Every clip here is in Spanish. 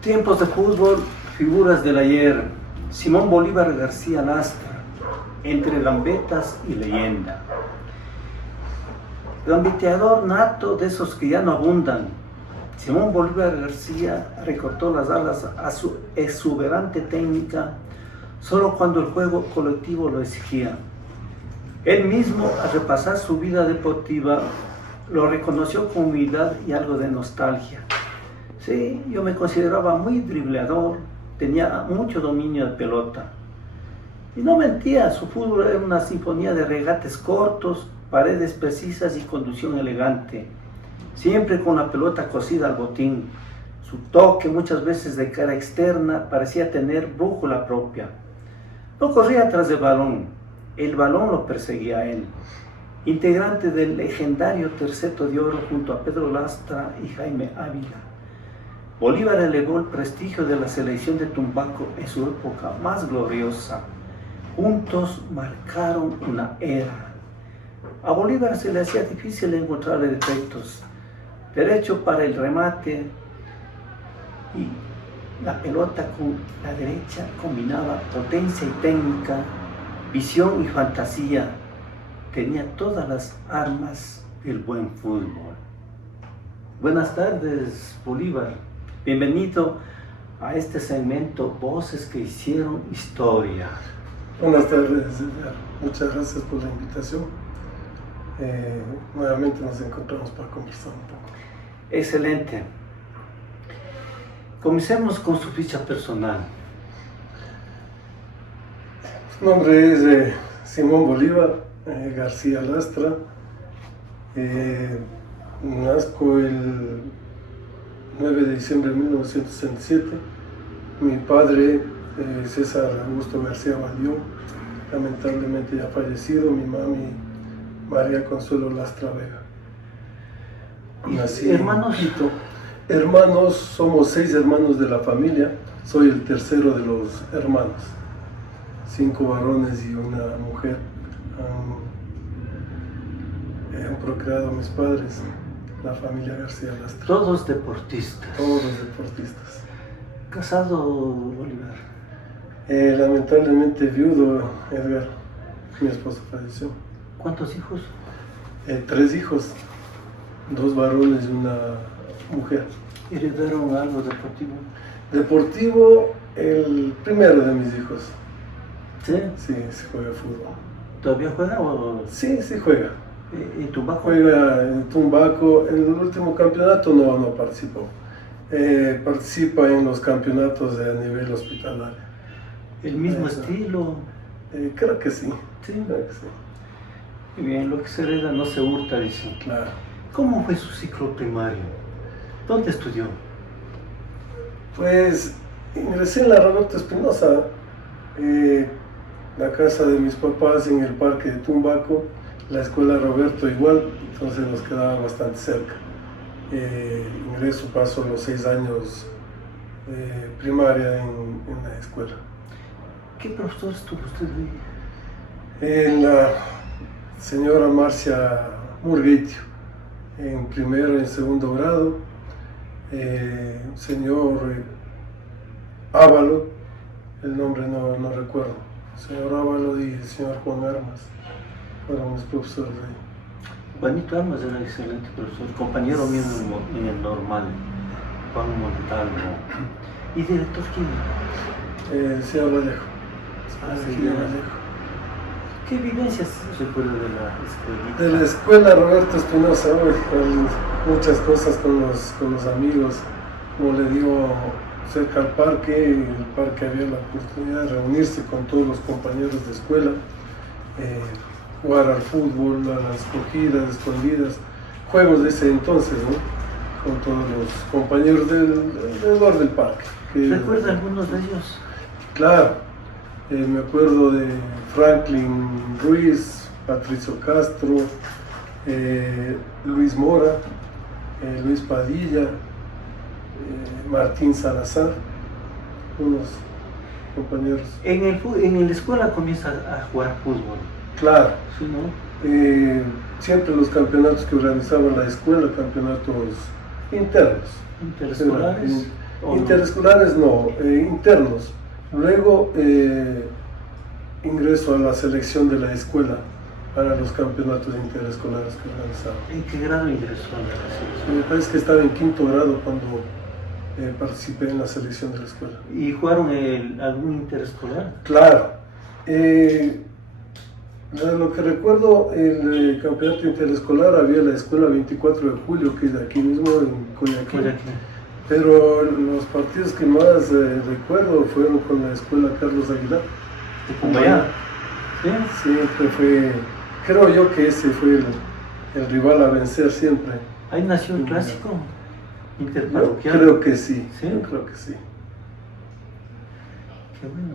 Tiempos de fútbol, figuras del ayer. Simón Bolívar García Lastra, entre gambetas y leyenda. Gambeteador nato, de esos que ya no abundan. Simón Bolívar García recortó las alas a su exuberante técnica solo cuando el juego colectivo lo exigía. Él mismo, al repasar su vida deportiva, lo reconoció con humildad y algo de nostalgia. Sí, yo me consideraba muy dribleador, tenía mucho dominio de pelota. Y no mentía, su fútbol era una sinfonía de regates cortos, paredes precisas y conducción elegante, siempre con la pelota cosida al botín. Su toque, muchas veces de cara externa, parecía tener brújula propia. No corría tras el balón lo perseguía a él. Integrante del legendario Terceto de Oro junto a Pedro Lastra y Jaime Ávila, Bolívar elevó el prestigio de la selección de Tumbaco en su época más gloriosa. Juntos marcaron una era. A Bolívar se le hacía difícil encontrarle defectos. Derecho para el remate y la pelota con la derecha combinaba potencia y técnica, visión y fantasía. Tenía todas las armas del buen fútbol. Buenas tardes, Bolívar. Bienvenido a este segmento Voces que hicieron historia. Buenas tardes, Edgar. Muchas gracias por la invitación. Nuevamente nos encontramos para conversar un poco. Excelente. Comencemos con su ficha personal. Su nombre es Simón Bolívar García Lastra. Nazco el 9 de diciembre de 1967. Mi padre, César Augusto García Valió, lamentablemente ya fallecido. Mi mami, María Consuelo Lastra Vega. Nací hermanos. Hermanos, somos 6 hermanos de la familia. Soy el tercero de los hermanos. 5 varones y una mujer. Han procreado mis padres, la familia García Lastra. Todos deportistas. Todos deportistas. ¿Casado, Bolívar? Lamentablemente viudo, Edgar. Mi esposa falleció. ¿Cuántos hijos? 3 hijos, 2 varones y una mujer. ¿Heredaron algo deportivo? Deportivo, el primero de mis hijos. ¿Sí? Sí, se juega fútbol. ¿Todavía juega o...? Sí, juega. ¿En Tumbaco? Juega en Tumbaco. En el último campeonato no participó. Participa en los campeonatos a nivel hospitalario. ¿El mismo estilo? Creo que sí. Sí. Creo que sí. Muy bien, lo que se hereda no se hurta, dicen. Claro. ¿Cómo fue su ciclo primario? ¿Dónde estudió? Pues ingresé en la Roberto Espinosa, la casa de mis papás en el parque de Tumbaco, la escuela Roberto igual, entonces nos quedaba bastante cerca. Ingreso, paso los 6 años primaria en la escuela. ¿Qué profesores tuvo usted ahí? La señora Marcia Murguitio, en primero y en segundo grado. Señor Ávalo, el nombre no recuerdo. Señor Ávalo y el señor Juan Armas fueron mis profesores ahí. Juanito Armas era excelente profesor, compañero mío en el normal, Juan Montalvo. ¿Y director quién? El señor Vallejo. Señor Vallejo. ¿Qué vivencias se recuerda de la escuelita? De la escuela Roberto Espinosa, muchas cosas con los amigos. Como le digo, cerca al parque, en el parque había la oportunidad de reunirse con todos los compañeros de escuela, jugar al fútbol, a las cogidas, escondidas, juegos de ese entonces, ¿no? Con todos los compañeros alrededor del parque. ¿Recuerda algunos de ellos? Claro. Me acuerdo de Franklin Ruiz, Patricio Castro, Luis Mora, Luis Padilla, Martín Salazar, unos compañeros. En la escuela comienza a jugar fútbol. Claro. ¿Sí, no? Siempre los campeonatos que organizaba la escuela, campeonatos internos. Interescolares. ¿O Interescolares no, internos. Luego ingreso a la selección de la escuela para los campeonatos interescolares que organizaba. ¿En qué grado ingresó a la selección? Me parece que estaba en 5º grado cuando participé en la selección de la escuela. ¿Y jugaron algún interescolar? Claro. Lo que recuerdo, el campeonato interescolar había la escuela 24 de julio, que es de aquí mismo, en Guayaquil. Pero los partidos que más recuerdo fueron con la escuela Carlos Aguilar. ¿De Cumbayá? ¿Sí? Siempre fue, creo yo que ese fue el rival a vencer siempre. ¿Ahí nació el clásico Yo interparroquial? creo que sí, ¿Sí? yo creo que sí. Qué bueno.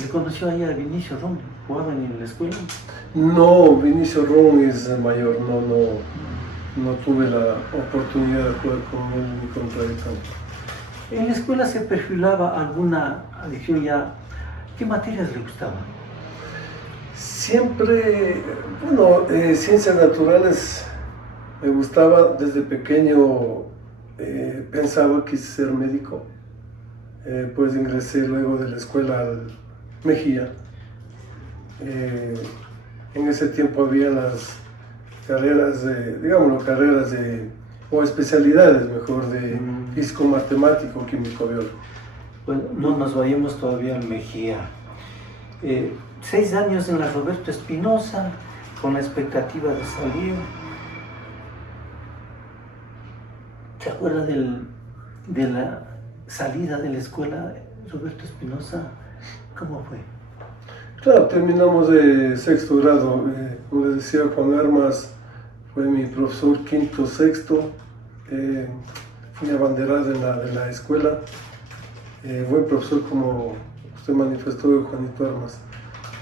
¿Le conoció ahí a Vinicio Ron? ¿Jugaban en la escuela? No, Vinicio Ron es mayor, no tuve la oportunidad de jugar con él ni contra él tanto. ¿En la escuela se perfilaba alguna adicción ya? ¿Qué materias le gustaban? Siempre, bueno, ciencias naturales me gustaba desde pequeño, pensaba que quise ser médico, pues ingresé luego de la escuela al Mejía. En ese tiempo había las carreras, o especialidades mejor, de físico matemático, químico, biólogo. Bueno, no nos vayamos todavía al Mejía. 6 años en la Roberto Espinosa, con la expectativa de salir. ¿Se acuerda de la salida de la escuela Roberto Espinosa? ¿Cómo fue? Claro, terminamos de 6º grado. Como les decía, Juan Armas fue mi profesor 5º, 6º. Fui abanderado de la escuela. Buen profesor, como usted manifestó, de Juanito Armas.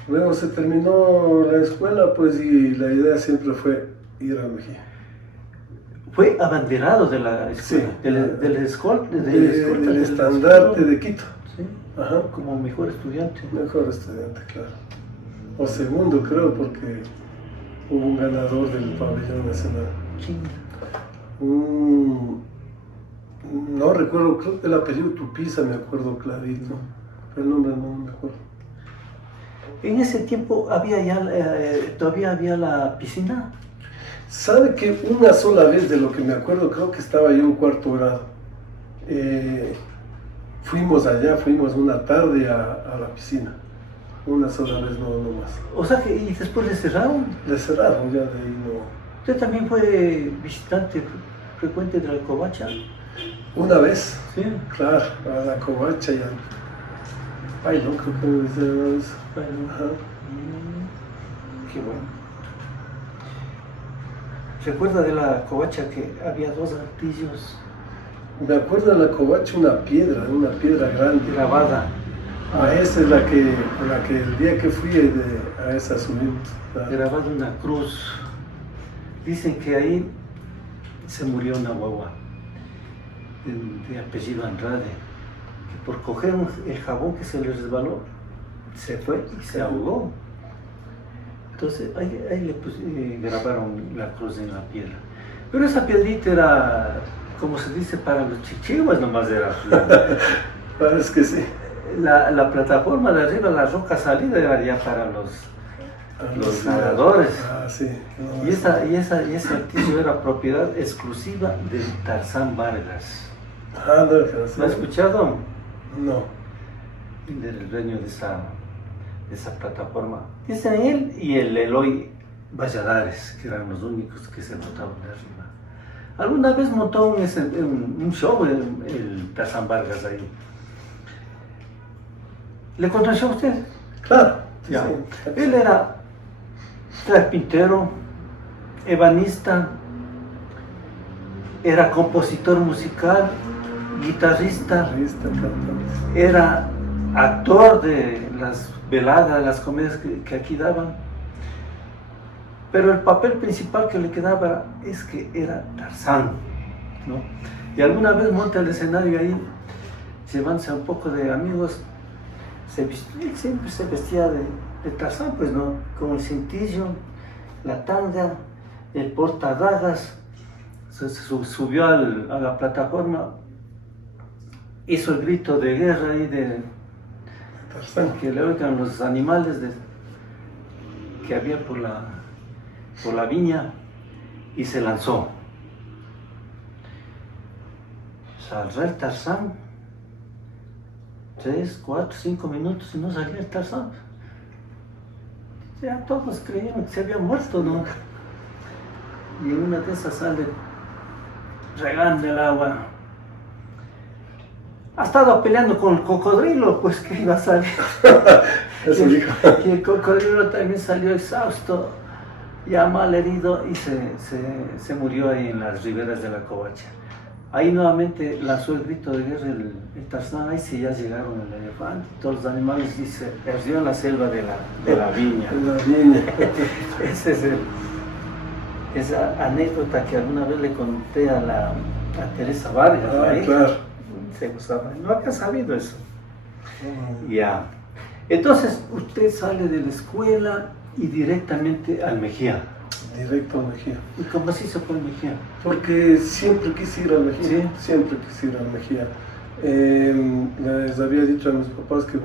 Luego se terminó la escuela, pues, y la idea siempre fue ir a Mejía. ¿Fue abanderado de la escuela? Sí. ¿Del escolta? Del estandarte de Quito. Sí. Ajá. Como mejor estudiante. Mejor estudiante, claro. O segundo, creo, porque hubo un ganador del pabellón nacional. ¿Quién? No recuerdo, creo que el apellido Tupiza, me acuerdo clarito. El nombre no me acuerdo. En ese tiempo todavía había la piscina. ¿Sabe que una sola vez, de lo que me acuerdo, creo que estaba yo en 4º grado? Fuimos una tarde a la piscina. Una sola vez, no más. O sea que, ¿y después le cerraron? Le cerraron, ya de ahí no. ¿Usted también fue visitante frecuente de la Covacha? Una vez, Sí. claro, a la Covacha ya. Ay, no, creo que me visité una vez. Ajá. Qué bueno. ¿Recuerda de la Covacha que había 2 artillos? Me acuerdo de la Covacha, una piedra grande. Grabada. Esa es la que el día que fui a esa subimos. Grabada una cruz. Dicen que ahí se murió una guagua de apellido Andrade, que por coger el jabón que se le resbaló, se fue y se ahogó. Entonces ahí grabaron la cruz en la piedra. Pero esa piedrita era, como se dice, para los chichiguas nomás era. Parece que sí. La plataforma de arriba, la roca salida, era ya para los nadadores. Sí. No, Y ese artillo era propiedad exclusiva de Tarzán Vargas. ¿Lo ha escuchado? No. Del dueño de esa plataforma. Dicen él y el Eloy Valladares, que eran los únicos que se montaban de arriba. Alguna vez montó un show el Tarzán Vargas ahí. ¿Le conoció a usted? Claro. Ya. Sí. Él era carpintero, ebanista, era compositor musical, guitarrista, Cantante. era actor de las veladas, de las comedias que aquí daban. Pero el papel principal que le quedaba es que era Tarzán, ¿no? Y alguna vez monta el escenario ahí, llevándose a un poco de amigos, siempre se vestía de Tarzán, pues, ¿no? Con el cintillo, la tanga, el portadagas, se subió a la plataforma hizo el grito de guerra ahí Tarzán. que le oigan los animales que había por la viña y se lanzó. Saldrá el Tarzán 3, 4, 5 minutos y no salía el Tarzán. Ya todos creían que se había muerto, ¿no? Y en una de esas sale regando el agua. Ha estado peleando con el cocodrilo, pues que iba a salir. Eso dijo. Y el cocodrilo también salió exhausto, ya mal herido, y se murió ahí en las riberas de la Covacha. Ahí nuevamente lanzó el grito de guerra el Tarzán. Ahí sí ya llegaron el elefante, todos los animales, y se perdió en la selva de la viña. La viña. Esa es esa anécdota que alguna vez le conté a Teresa Vargas. ¿No? Claro. Se gozaba. No había sabido eso. Ya. Entonces, usted sale de la escuela y directamente al Mejía. Directo a Mejía. ¿Y cómo se hizo con Mejía? Porque siempre quise ir a Mejía. ¿Sí? Siempre quise ir a Mejía. Les había dicho a mis papás que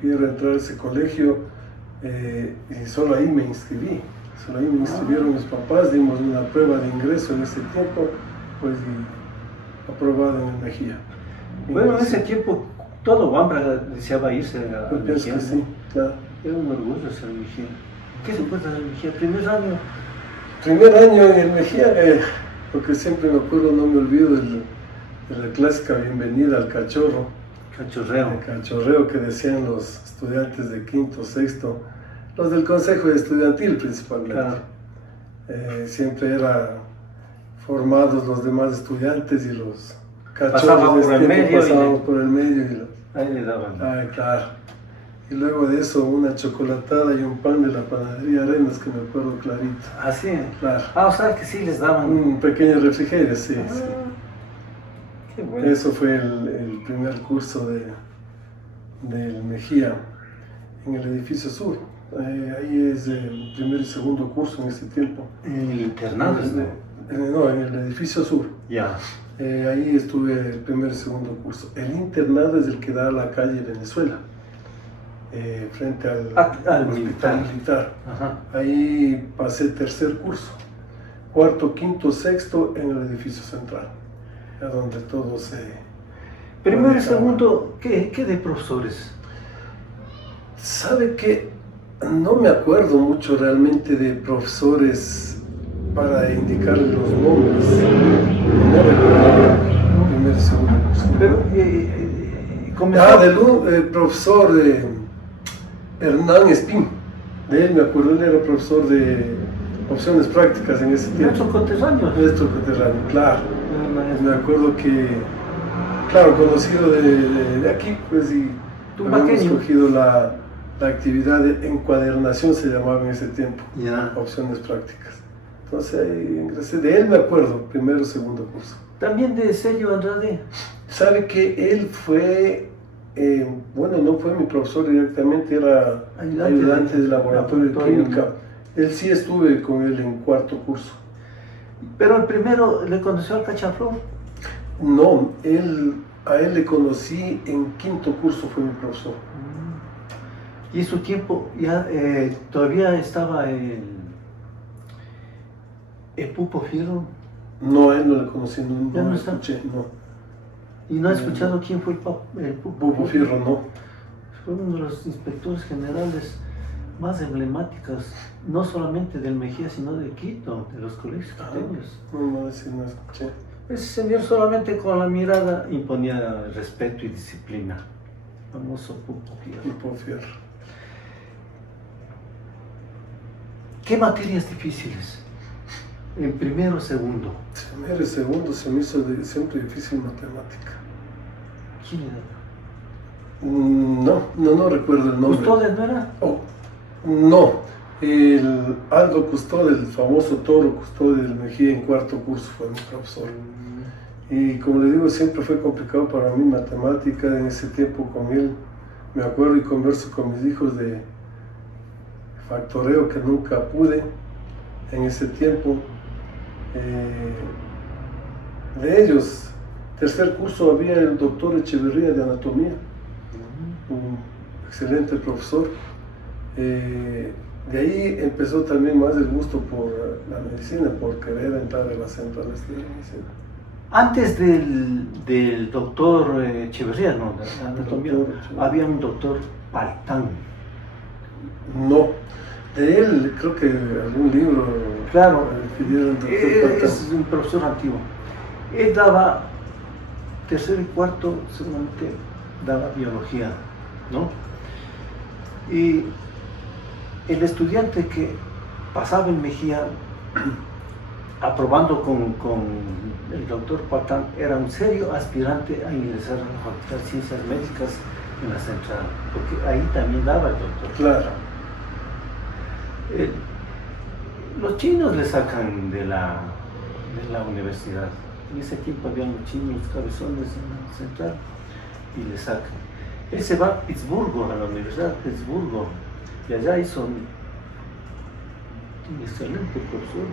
quiero entrar a ese colegio y solo ahí me inscribí. Solo ahí me inscribieron mis papás, dimos una prueba de ingreso en ese tiempo, pues y aprobado en el Mejía. Bueno, en ese tiempo todo Wambra deseaba irse a Yo pienso Mejía. que sí, claro. Era un orgullo ser Mejía. ¿Qué se encuentra en Mejía? ¿Primer año? Primer año en el Mejía, porque siempre me acuerdo, no me olvido de la clásica bienvenida al cachorro. Cachorreo. El cachorreo que decían los estudiantes de quinto, sexto, los del consejo estudiantil principalmente. Claro. Siempre eran formados los demás estudiantes y los cachorros Pasábamos por el medio. Pasábamos por el medio y Ahí le daban. Ay, claro. Y luego de eso una chocolatada y un pan de la panadería Arenas, que me acuerdo clarito. Así. Claro. O sea que sí les daban. Un pequeño refrigerio, sí, sí. Qué bueno. Eso fue el primer curso del Mejía, en el edificio sur. Ahí es el primer y segundo curso en ese tiempo. En el internado, No, en el edificio sur. Ya. Ahí estuve el primer y segundo curso. El internado es el que da a la calle Venezuela, frente al Al hospital militar. Ajá. Ahí pasé tercer curso, cuarto, quinto, sexto en el edificio central, a donde todos se... Primero y segundo, ¿qué de profesores? ¿Sabe qué? No me acuerdo mucho realmente de profesores para indicar los nombres. No recuerdo primer y segundo curso. Pero, comenzó... del profesor Hernán Espín. De él me acuerdo, él era profesor de opciones prácticas en ese tiempo. Nuestro coterráneo. Nuestro coterráneo, claro. Me acuerdo que, claro, conocido de aquí, pues, y habíamos cogido la actividad de encuadernación, se llamaba en ese tiempo, Ya. opciones prácticas. Entonces ahí ingresé, de él me acuerdo, primero, segundo curso. También de Celio Andrade. Sabe que él fue, bueno, no fue mi profesor directamente, era ayudante de laboratorio de química. Él sí estuve con él en cuarto curso. Pero el primero le conoció al Cachaflor. No, a él le conocí en quinto curso, fue mi profesor. Y en su tiempo ya todavía estaba el Pupo Fierro. No, a él no le conocí, Ya no lo está. escuché, no. ¿Y no ha escuchado quién fue el Pupo Fierro, no. Fue uno de los inspectores generales más emblemáticos, no solamente del Mejía, sino de Quito, de los colegios quiteños. No, ese no escuché. Ese señor solamente con la mirada imponía respeto y disciplina. Famoso Pupo Fierro. Pupo Fierro. ¿Qué materias difíciles? En primero o segundo. Primero y segundo se me hizo siempre difícil matemática. ¿Quién era? No recuerdo el nombre. ¿Custodes no era? Oh, no, el Aldo Custodes, el famoso Toro Custodes del Mejía, en cuarto curso fue mi profesor. Y como le digo, siempre fue complicado para mí matemática. En ese tiempo con él me acuerdo y converso con mis hijos de factoreo, que nunca pude en ese tiempo. De ellos tercer curso había el doctor Echeverría de anatomía, un excelente profesor. De ahí empezó también más el gusto por la medicina, por querer entrar a las centrales de medicina. Antes del doctor Echeverría, ¿no? De anatomía, había un doctor Paltán. No, de él creo que algún libro. Claro, pidieron es un profesor antiguo. Él daba tercero y cuarto, seguramente daba biología, ¿no? Y el estudiante que pasaba en Mejía aprobando con el doctor Patán era un serio aspirante a ingresar a la Facultad de Ciencias Médicas en la central, porque ahí también daba el doctor. Claro. Los chinos le sacan de la universidad. En ese tiempo había los chinos cabezones en la central y le sacan. Él se va a Pittsburgh, a la Universidad de Pittsburgh, y allá hizo un excelente profesor,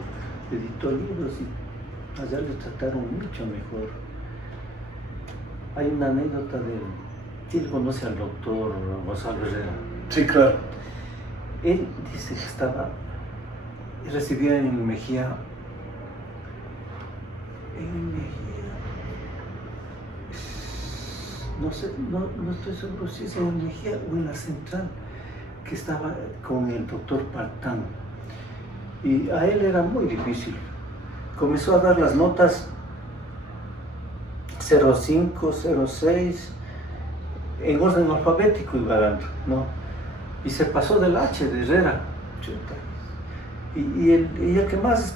editó libros y allá le trataron mucho mejor. Hay una anécdota de él. ¿Sí él conoce al doctor Gonzalo Herrera? Sí, claro. Él dice que recibía en Mejía, no sé, no estoy seguro si es en Mejía o en la central, que estaba con el doctor Paltán. Y a él era muy difícil. Comenzó a dar las notas 05, 06, en orden alfabético iba dando, ¿no? Y se pasó del H de Herrera. Y el que más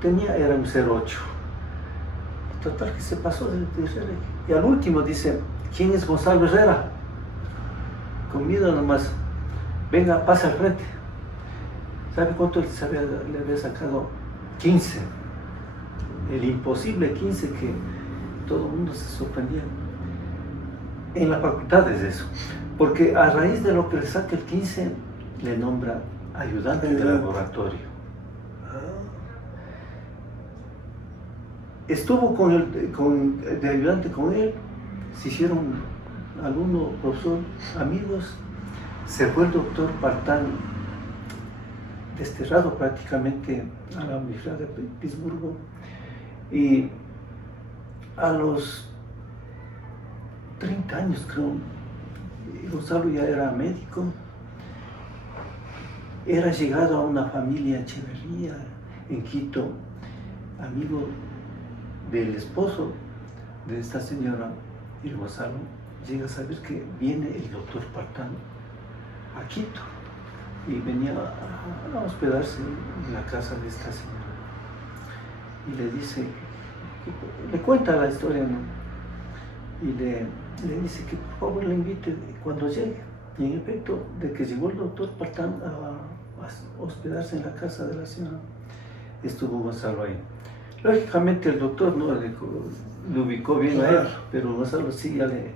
tenía era un 08. Total que se pasó de Herrera. Y al último dice, ¿quién es Gonzalo Herrera? Con miedo nomás, venga, pasa al frente. ¿Sabe cuánto le había sacado? 15. El imposible 15 que todo el mundo se sorprendía. En la facultad es eso. Porque a raíz de lo que le saca el 15, le nombra ayudante de laboratorio. Estuvo de ayudante con él, se hicieron alumno, profesor, amigos. Se fue el doctor Paltán desterrado prácticamente a la Universidad de Pittsburgh y a los 30 años creo, Gonzalo ya era médico, era llegado a una familia Echeverría en Quito, amigo del esposo de esta señora, y Gonzalo llega a saber que viene el doctor Paltán a Quito y venía a hospedarse en la casa de esta señora y le dice, le cuenta la historia, ¿no? Y le dice que por favor le invite cuando llegue. Y en efecto, de que llegó el doctor Paltán a hospedarse en la casa de la señora, estuvo Gonzalo ahí. Lógicamente el doctor no le ubicó bien a él, pero Gonzalo sí ya y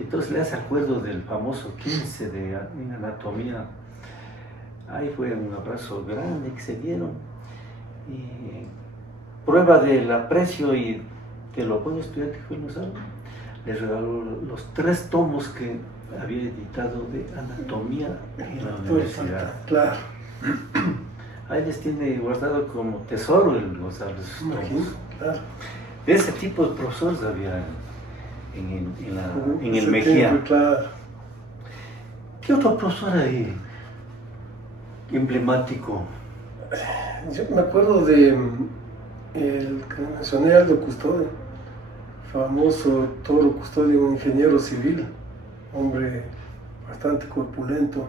entonces le hace acuerdo del famoso 15 en anatomía. Ahí fue un abrazo grande que se dieron y prueba del aprecio y de lo buen estudiante que fue Gonzalo, le regaló los 3 tomos que había editado de anatomía en la universidad. Claro. Ahí les tiene guardado como tesoro el Gonzalo esos tomos. Claro. De ese tipo de profesores había en el Mejía. Claro. ¿Qué otro profesor hay emblemático? Yo me acuerdo de el que mencioné, Aldo Custodio, famoso Toro Custodio, un ingeniero civil, hombre bastante corpulento.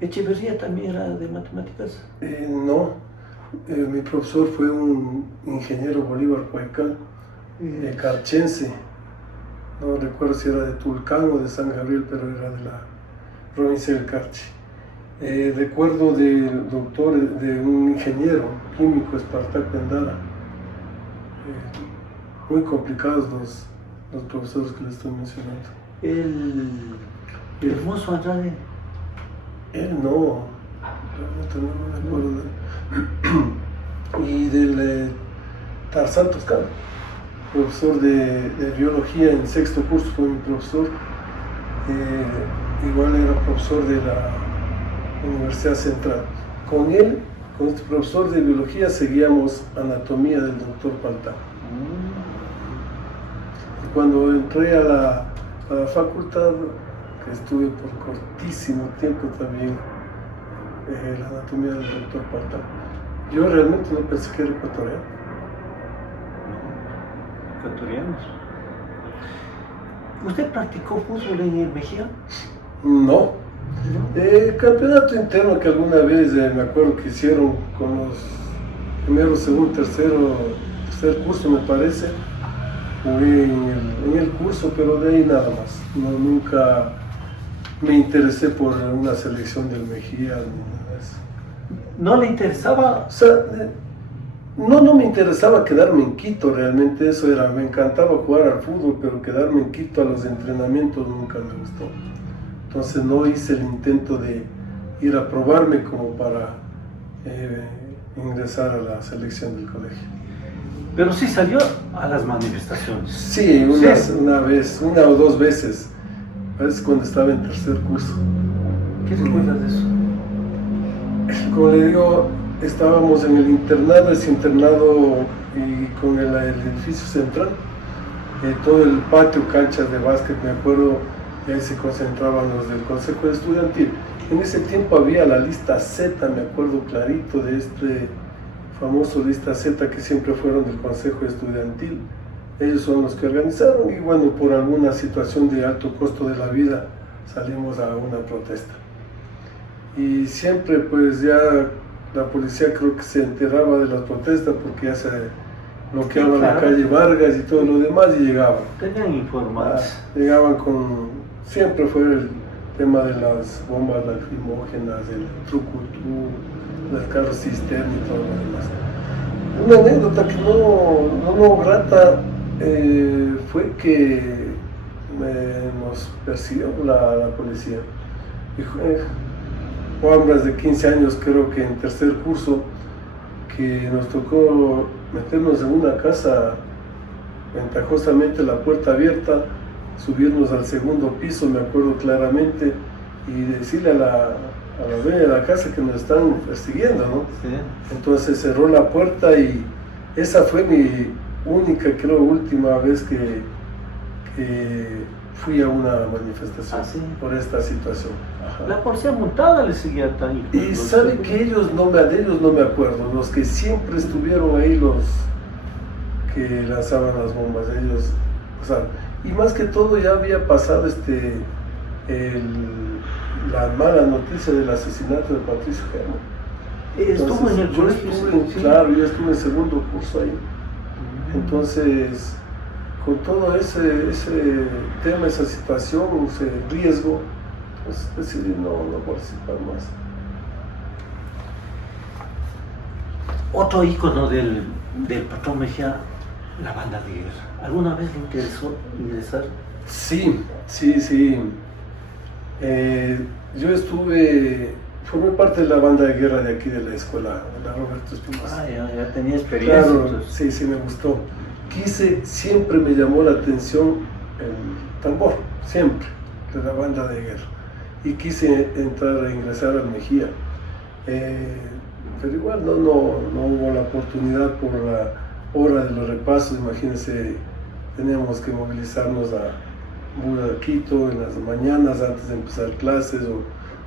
¿Echeverría también era de matemáticas? No, mi profesor fue un ingeniero Bolívar Cuecal, carchense, no recuerdo si era de Tulcán o de San Gabriel, pero era de la provincia del Carchi. Recuerdo del doctor, de un ingeniero químico, Espartaco Endara. Muy complicados los profesores que les estoy mencionando. El hermoso Andrade. Él no, realmente no me acuerdo de él. Y del Tarzán Toscano. profesor de biología en sexto curso, fue mi profesor. Igual era profesor de la Universidad Central. Con él, con este profesor de biología, seguíamos anatomía del doctor Paltán. Y cuando entré a la facultad, que estuve por cortísimo tiempo también, la anatomía del doctor Paltán, yo realmente no pensé que era ecuatoriano. Ecuatorianos. ¿Usted practicó fútbol en el Mejía? No. Campeonato interno que alguna vez me acuerdo que hicieron con los primero, segundo, tercer curso, me parece, jugué en el curso, pero de ahí nada más. No, nunca me interesé por una selección del Mejía ni nada de eso. ¿No le interesaba? O sea, no me interesaba quedarme en Quito, realmente eso era, me encantaba jugar al fútbol, pero quedarme en Quito a los entrenamientos nunca me gustó. Entonces no hice el intento de ir a probarme como para ingresar a la selección del colegio. Pero sí salió a las manifestaciones. Sí, una vez, una o dos veces. Parece cuando estaba en tercer curso. ¿Qué recuerdas de eso? Como le digo, estábamos en el internado, ese internado y con el edificio central, todo el patio, canchas de básquet, me acuerdo, y ahí se concentraban los del Consejo Estudiantil. En ese tiempo había la lista Z, me acuerdo clarito de este famoso lista Z que siempre fueron del Consejo Estudiantil. Ellos son los que organizaron y bueno, por alguna situación de alto costo de la vida salimos a una protesta. Y siempre pues ya la policía creo que se enteraba de las protestas porque ya se bloqueaban la calle Vargas y todo lo demás y llegaban. Tenían informados. Llegaban siempre fue el tema de las bombas lacrimógenas, el trucutú, los carros cisterna y todo lo demás. Una anécdota que no grata fue que nos persiguió la policía. Hombres de 15 años, creo que en tercer curso, que nos tocó meternos en una casa, ventajosamente la puerta abierta, subirnos al segundo piso, me acuerdo claramente, y decirle a la dueña de la casa que nos están persiguiendo, ¿no? Sí. Entonces cerró la puerta y esa fue mi única, creo, última vez que fui a una manifestación por esta situación. Ajá. La policía montada le seguía tan. Y sabe que de ellos no me acuerdo, los que siempre estuvieron ahí, los que lanzaban las bombas, ellos, o sea, y más que todo ya había pasado la mala noticia del asesinato de Patricio Germán. Estuvo en el colegio. Claro, yo estuve en segundo curso ahí. Entonces, con todo ese tema, esa situación, ese riesgo, pues decidí no participar más. Otro ícono del patrón Mejía, la banda de guerra. ¿Alguna vez le interesó ingresar? Sí. Yo formé parte de la banda de guerra de aquí de la escuela, de la Roberto Espinosa. Ya tenía experiencia. Claro, sí, me gustó. Siempre me llamó la atención el tambor, siempre, de la banda de guerra. Y quise ingresar al Mejía. Pero igual no hubo la oportunidad por la hora de los repasos. Imagínense, teníamos que movilizarnos a Quito en las mañanas antes de empezar clases o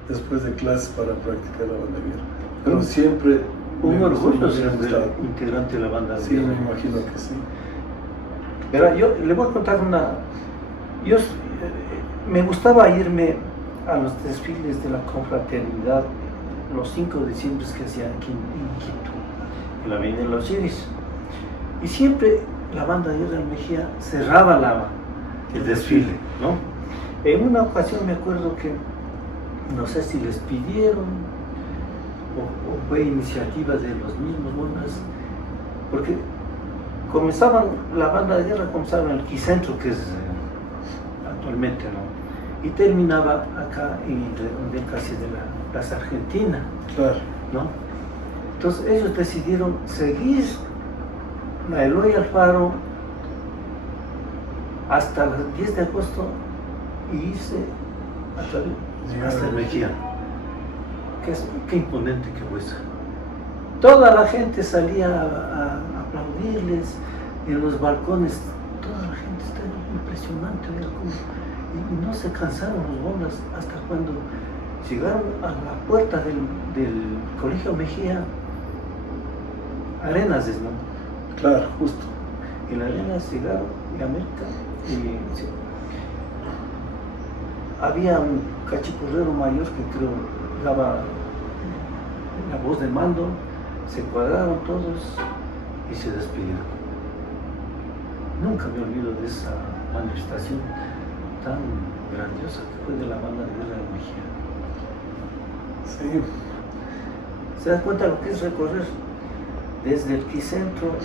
después de clases para practicar la banda de guerra. Pero siempre un orgullo ser integrante de la banda de guerra. Sí, me imagino que sí. Pero yo le voy a contar me gustaba irme a los desfiles de la confraternidad los 5 de diciembre que hacían aquí en Quito, en la Avenida de los Iris. Y siempre la banda de guerra de Mejía cerraba el desfile, ¿no? En una ocasión me acuerdo que, no sé si les pidieron o fue iniciativa de los mismos bombas, porque la banda de guerra comenzaba en el Quicentro, que es actualmente, ¿no? Y terminaba acá en casi de la Plaza Argentina, claro, ¿no? Entonces ellos decidieron seguir la Eloy Alfaro hasta el 10 de agosto y irse hasta el Mejía. Qué imponente que fue eso. Toda la gente salía a aplaudirles en los balcones, toda la gente estaba impresionante, y no se cansaron los bolas hasta cuando llegaron a la puerta del Colegio Mejía, Arenas, ¿no? Claro, justo. En Arenas llegaron en América y sí, había un cachiporrero mayor que creo daba la voz de mando, se cuadraron todos y se despidieron. Nunca me olvido de esa manifestación tan grandiosa que fue de la banda de guerra de Mejía. Sí. ¿Se da cuenta lo que es recorrer desde el Quicentro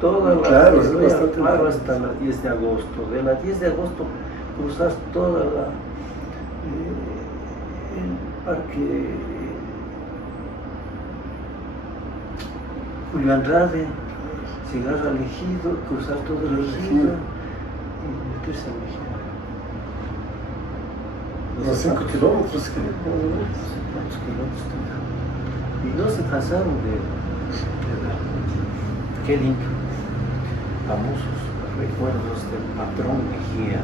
toda la claro, hasta la 10 de agosto? De la 10 de agosto cruzar toda el parque Julio Andrade, llegar al Ejido, cruzar todo el Ejido y meterse al Mejía. Unos 5 kilómetros. No sé cuántos kilómetros tendrán. Y no se cansaron de ver. Qué lindo. Famosos recuerdos del patrón Mejía.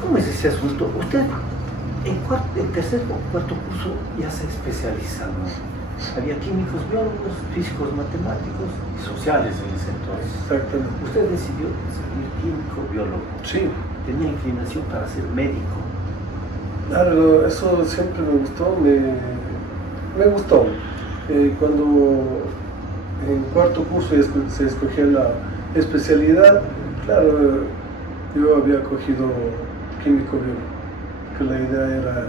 ¿Cómo es ese asunto? Usted en tercer o cuarto curso ya se especializa, ¿no? Había químicos, biólogos, físicos, matemáticos y sociales en ese entonces. Exactamente. Usted decidió seguir químico, biólogo. Sí. Tenía inclinación para ser médico. Claro, eso siempre me gustó. Me gustó. Cuando en cuarto curso se escogía la especialidad, claro, yo había cogido químico biólogo, que la idea era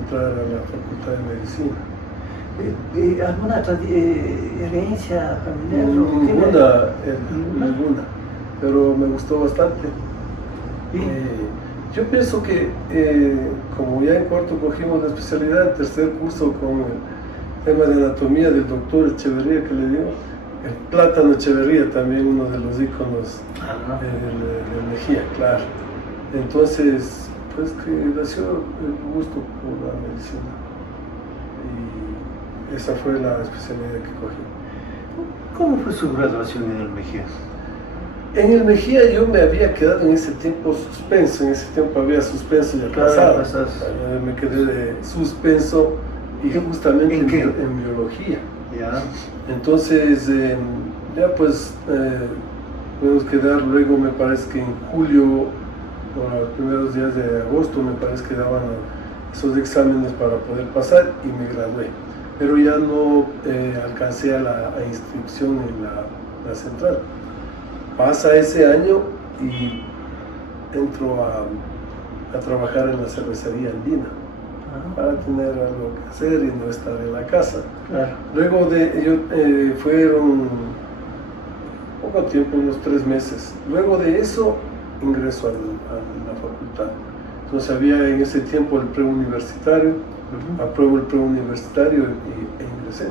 entrar a la facultad de medicina. ¿Alguna herencia familiar? Ninguna, pero me gustó bastante. Yo pienso que como ya en cuarto cogimos la especialidad, en tercer curso con el tema de anatomía del doctor Echeverría que le dio, el Plátano Echeverría, también uno de los íconos de Mejía, claro. Entonces, pues que nació el gusto por la medicina y esa fue la especialidad que cogí. ¿Cómo fue su graduación en el Mejía? En el Mejía yo me había quedado en ese tiempo suspenso, en ese tiempo había suspenso y aplazado. Me quedé de suspenso y justamente en biología. Ya. Entonces, ya pues podemos quedar luego, me parece que en julio o los primeros días de agosto, me parece que daban esos exámenes para poder pasar y me gradué. Pero ya no alcancé a la inscripción en la central. Pasa ese año y entro a trabajar en la cervecería andina para tener algo que hacer y no estar en la casa. Claro. Luego fueron poco tiempo, unos 3 meses. Luego de eso ingreso a la facultad. Entonces había en ese tiempo el preuniversitario, apruebo el preuniversitario e ingresé.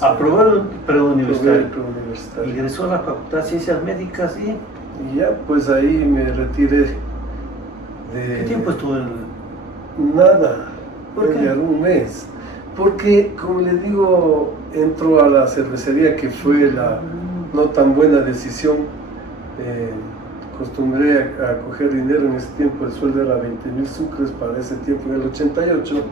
Aprobó el preuniversitario. Ingresó a la Facultad de Ciencias Médicas y ya pues ahí me retiré. ¿Qué tiempo estuvo en...? Nada, ¿Por qué? Un mes. Porque, como le digo, entro a la cervecería, que fue la no tan buena decisión. Acostumbré a coger dinero en ese tiempo, el sueldo era 20.000 sucres para ese tiempo, en el 88.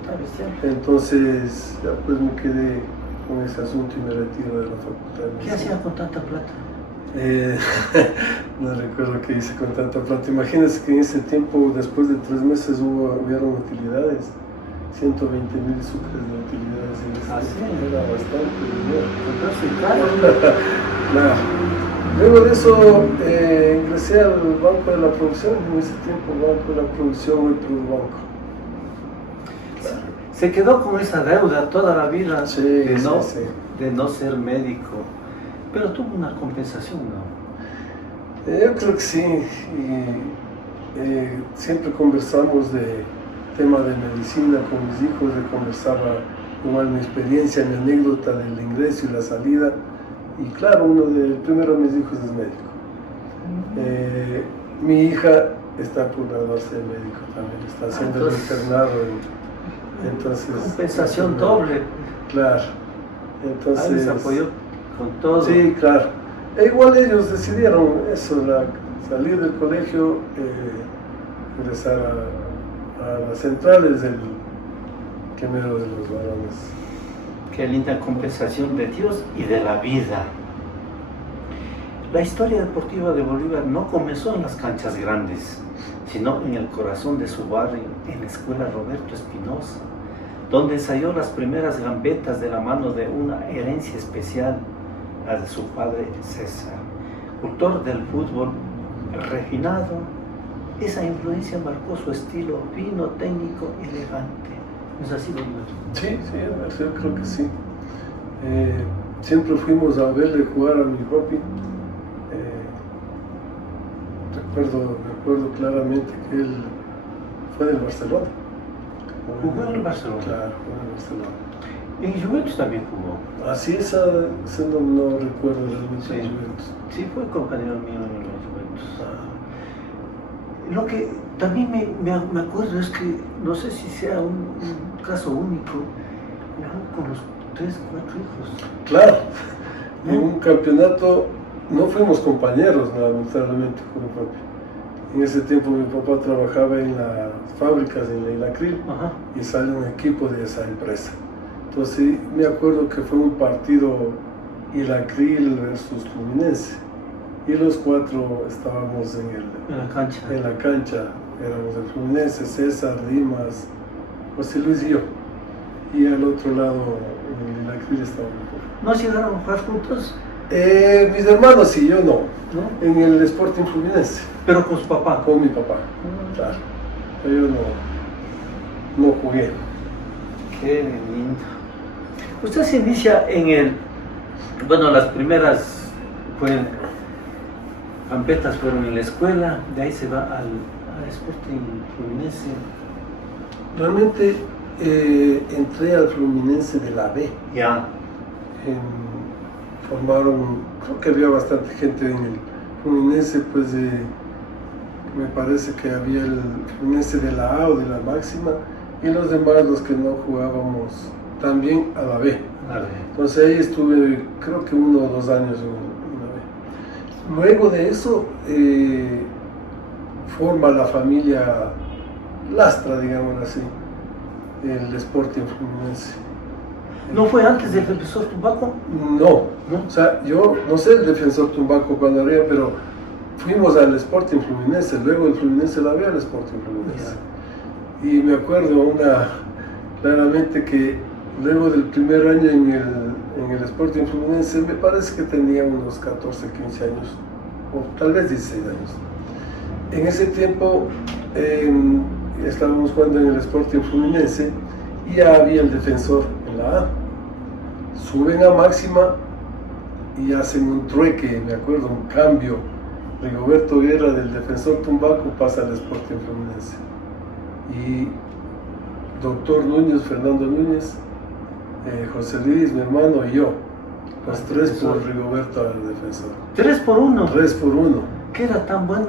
Entonces, ya pues me quedé con ese asunto y me retiro de la facultad. ¿Qué hacía con tanta plata? No recuerdo qué hice con tanta plata. Imagínense que en ese tiempo, después de 3 meses, hubieron utilidades. 120.000 sucres de utilidades en ese tiempo. Era bastante dinero. Nada. Luego de eso ingresé al Banco de la Producción, en ese tiempo Banco de la Producción, hoy Produbanco. Se quedó con esa deuda toda la vida de no ser médico, pero tuvo una compensación, ¿no? Yo creo que sí, siempre conversamos de tema de medicina con mis hijos, de conversar igual mi experiencia, mi anécdota del ingreso y la salida. y claro, primero de mis hijos es médico. Mi hija está por graduarse de médico también, está haciendo el internado. Entonces, compensación doble. Claro. Entonces, les apoyó con todo. Sí, claro. E igual ellos decidieron eso, salir del colegio, ingresar a las centrales del quemero de los varones. Qué linda compensación de Dios y de la vida. La historia deportiva de Bolívar no comenzó en las canchas grandes, sino en el corazón de su barrio, en la escuela Roberto Espinosa, donde ensayó las primeras gambetas de la mano de una herencia especial, la de su padre César. Cultor del fútbol refinado, esa influencia marcó su estilo fino, técnico, elegante. ¿No es así, Bolívar? Sí, yo creo que sí. Siempre fuimos a verle jugar a mi papi. Recuerdo claramente que él fue del Barcelona. ¿Jugó en el Barcelona? Claro, jugó en el Barcelona. En Juventus también jugó. Así esa no recuerdo realmente. Sí. En Juventus. Sí, fue compañero mío en los Juventus. Lo que también me acuerdo es que, no sé si sea un caso único, con los 3, 4 hijos. Claro, en un campeonato no fuimos compañeros, lamentablemente, con mi papi. En ese tiempo mi papá trabajaba en las fábricas, en la Ilacril, y sale un equipo de esa empresa. Entonces me acuerdo que fue un partido Ilacril versus Fluminense, y los 4 estábamos en la cancha. Éramos el Fluminense, César, Dimas, José Luis y yo. Y al otro lado, en el Ilacril estábamos. ¿No llegaron a jugar juntos? Mis hermanos sí, yo no. En el Sporting Fluminense. ¿Pero con su papá? Con mi papá, claro. Yo no jugué. Qué lindo. Usted se inicia las primeras campetas fueron en la escuela, de ahí se va al Sporting Fluminense. Realmente entré al Fluminense de la B. Ya. Creo que había bastante gente en el Fluminense, pues me parece que había el Fluminense de la A o de la máxima, y los demás, los que no jugábamos, también a la B. Entonces ahí estuve, creo que 1 o 2 años en la B. Luego de eso, forma la familia Lastra, digamos así, el Sporting Fluminense. ¿No fue antes del Defensor Tumbaco? No. O sea, yo no sé el Defensor Tumbaco cuando arriba, pero fuimos al Sporting Fluminense, luego el Fluminense la ve al Sporting Fluminense. Yeah. Y me acuerdo claramente que luego del primer año en el Sporting Fluminense, me parece que tenía unos 14, 15 años, o tal vez 16 años. En ese tiempo estábamos jugando en el Sporting Fluminense y ya había el Defensor en la A. Suben a máxima y hacen un trueque, me acuerdo, un cambio. Rigoberto Guerra del Defensor Tumbaco pasa al Sporting Fluminense. Y Doctor Núñez, Fernando Núñez, José Luis, mi hermano, y yo. Los 3 por Rigoberto al Defensor. 3 por 1. 3 por 1. ¿Qué era tan bueno?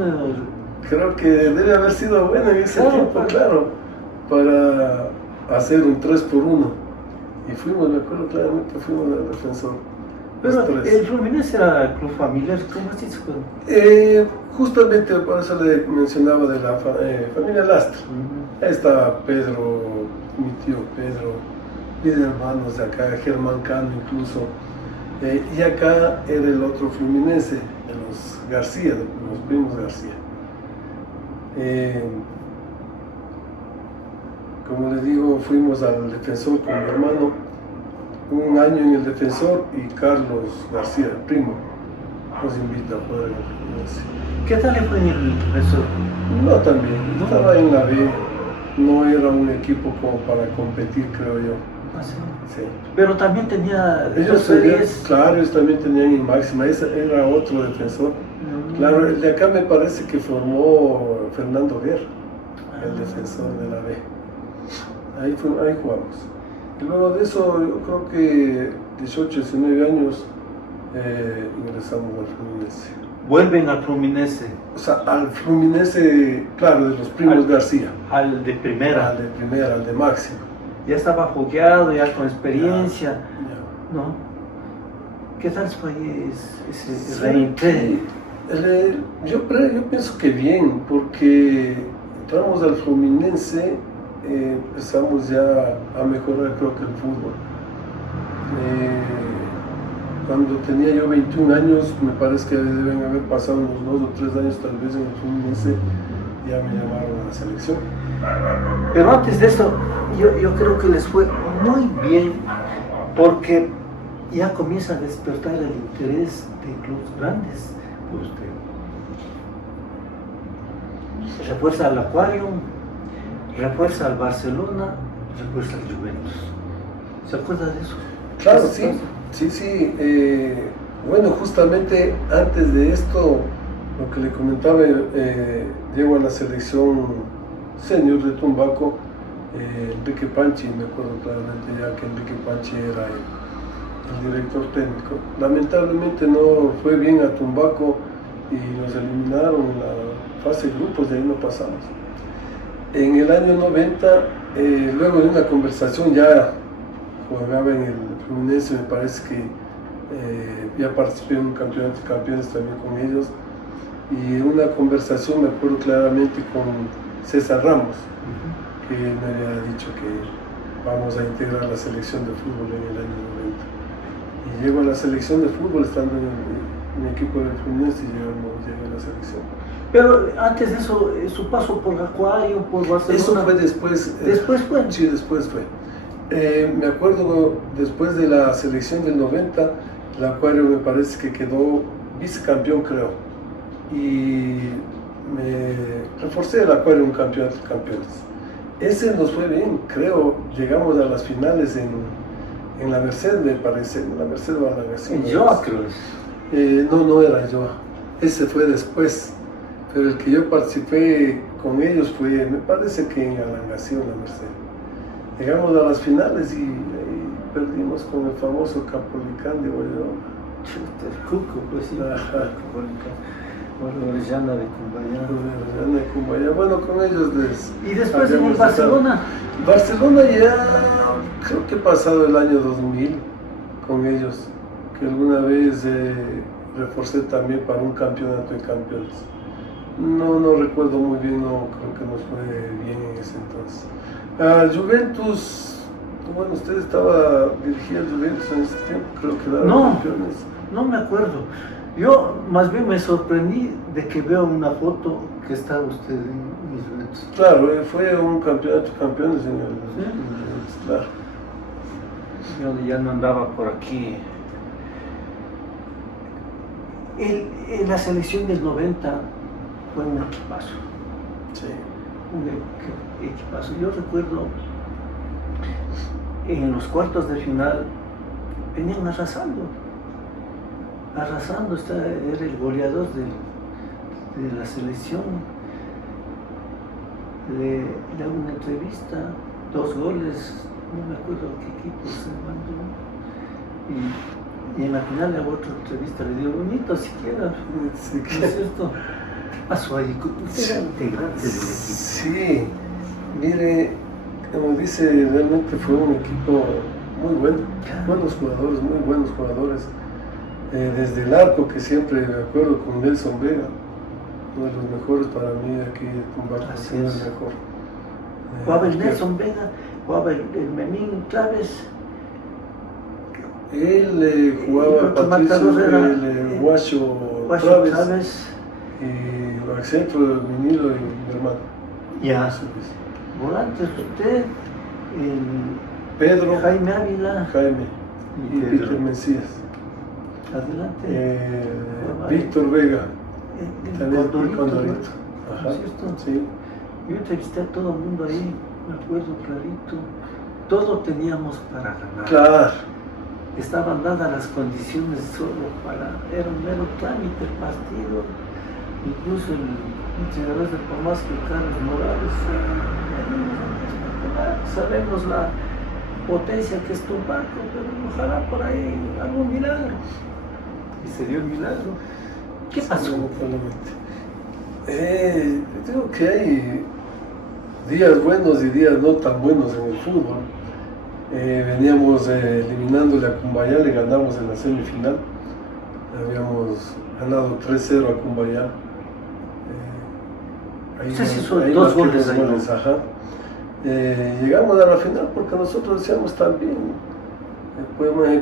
Creo que debe haber sido bueno en ese tiempo, claro, para hacer un 3 por 1. Y fuimos, me acuerdo claramente, fuimos al Defensor. Pero el Fluminense era el club familiar, ¿cómo así se fue? Justamente por eso le mencionaba de la familia Lastra. Ahí está Pedro, mi tío Pedro, mis hermanos de acá, Germán Cano incluso. Y acá era el otro Fluminense, de los García, de los primos García. Como les digo, fuimos al Defensor con mi hermano, un año en el Defensor, y Carlos García, el primo, nos invita a jugar en el Fluminense. ¿Qué tal le fue en el Defensor? No, también, estaba en la B, no era un equipo como para competir, creo yo. ¿Ah, sí? Sí. Pero también tenía... Claro, ellos también tenían en máxima, ese era otro Defensor. Claro, el de acá me parece que formó Fernando Guerra, el Defensor de la B. Ahí jugamos. Y luego de eso, yo creo que 18, 19 años, ingresamos al Fluminense. Vuelven al Fluminense. O sea, al Fluminense, claro, de los primos García. Al de primera. Al de máximo. Ya estaba fogueado, ya con experiencia, Ya. ¿no? ¿Qué tal fue ese Sí, reentré? yo pienso que bien, porque entramos al Fluminense, empezamos ya a mejorar, creo que el fútbol. Cuando tenía yo 21 años, me parece que deben haber pasado unos 2 o 3 años tal vez en el Fluminense, ya me llamaron a la selección. Pero antes de eso, yo creo que les fue muy bien, porque ya comienza a despertar el interés de clubes grandes por usted. Refuerza al Aquarium, refuerza al Barcelona, refuerza al Juventus. ¿Se acuerda de eso? Claro, sí. Bueno, justamente antes de esto, lo que le comentaba, llego a la selección senior de Tumbaco, Enrique Panchi, me acuerdo claramente ya que Enrique Panchi era el director técnico. Lamentablemente no fue bien a Tumbaco y nos eliminaron en la fase de grupos, de ahí no pasamos. En el año 90, luego de una conversación, ya jugaba en el Fluminense, me parece que ya participé en un campeonato de campeones también con ellos, y en una conversación me acuerdo claramente con César Ramos, que me había dicho que vamos a integrar la selección de fútbol en el año 90. Y llego a la selección de fútbol estando en el equipo del Fluminense y llegué a la selección. Pero antes de eso, su paso por Aquarium, por Barcelona... Eso fue después. ¿Después fue? Sí, después fue. Me acuerdo, después de la selección del 90, el Aquarium me parece que quedó vicecampeón, creo. Y me reforcé el Aquarium en campeonato de campeones. Ese nos fue bien, creo. Llegamos a las finales en la Merced, me parece. En la Merced o Alangasí. En Joa, creo. No era Joa. Ese fue después. Pero el que yo participé con ellos fue, me parece que en Alangasí o en la Merced. Llegamos a las finales y perdimos con el famoso Capolicán de Guayama. El Cuco, pues sí. Orellana de Cumbayá. Bueno, con ellos les... ¿Y después en Barcelona? Barcelona ya, creo que he pasado el año 2000 con ellos, que alguna vez reforcé también para un campeonato de campeones. No recuerdo muy bien, no creo que nos fue bien en ese entonces. Juventus, bueno, usted dirigía al Juventus en ese tiempo, creo que eran campeones. No me acuerdo. Yo más bien me sorprendí de que veo una foto que está usted en Juventus. Claro, fue un campeonato de campeones en el Juventus, claro. Yo ya no andaba por aquí. En la selección del 90 fue un equipazo. Sí. Un equipazo. Yo recuerdo en los cuartos de final venían arrasando, era el goleador de la selección. Le hago una entrevista, 2 goles, no me acuerdo qué equipo se mandó, y en la final le hago otra entrevista, le digo, bonito siquiera, Sí, ¿no es cierto? ¿Qué pasó ahí? ¿Usted era integrante del equipo? Sí, mire, como dice, realmente fue un equipo muy bueno, buenos jugadores, muy buenos jugadores. Desde el arco, que siempre me acuerdo con Nelson Vega, uno de los mejores para mí aquí de Tumbaco, Así el es. mejor. Jugaba el Nelson Vega, jugaba el Memín Chávez. Él jugaba Patricio, el Guacho Chávez y al centro Minilo y mi hermano. Ya. Volantes, usted, Pedro, Jaime Ávila y Peter Mesías. Adelante. Víctor Vega, también Condorito. Ajá, ¿No es cierto? sí. Yo entrevisté a todo el mundo ahí, me acuerdo clarito. Todo teníamos para ganar. Claro. Estaban dadas las condiciones solo era un mero trámite el partido. Incluso el entrenador de Pomasco, Carlos Morales, sabemos la potencia que es Tumbaco, pero ojalá por ahí algún milagro. y se dio el milagro. ¿Qué pasó? Digo que hay días buenos y días no tan buenos en el fútbol. Veníamos eliminándole a Cumbayá, le ganamos en la semifinal. Habíamos ganado 3-0 a Cumbayá. Son dos goles ahí. Ajá. Llegamos a la final porque nosotros decíamos también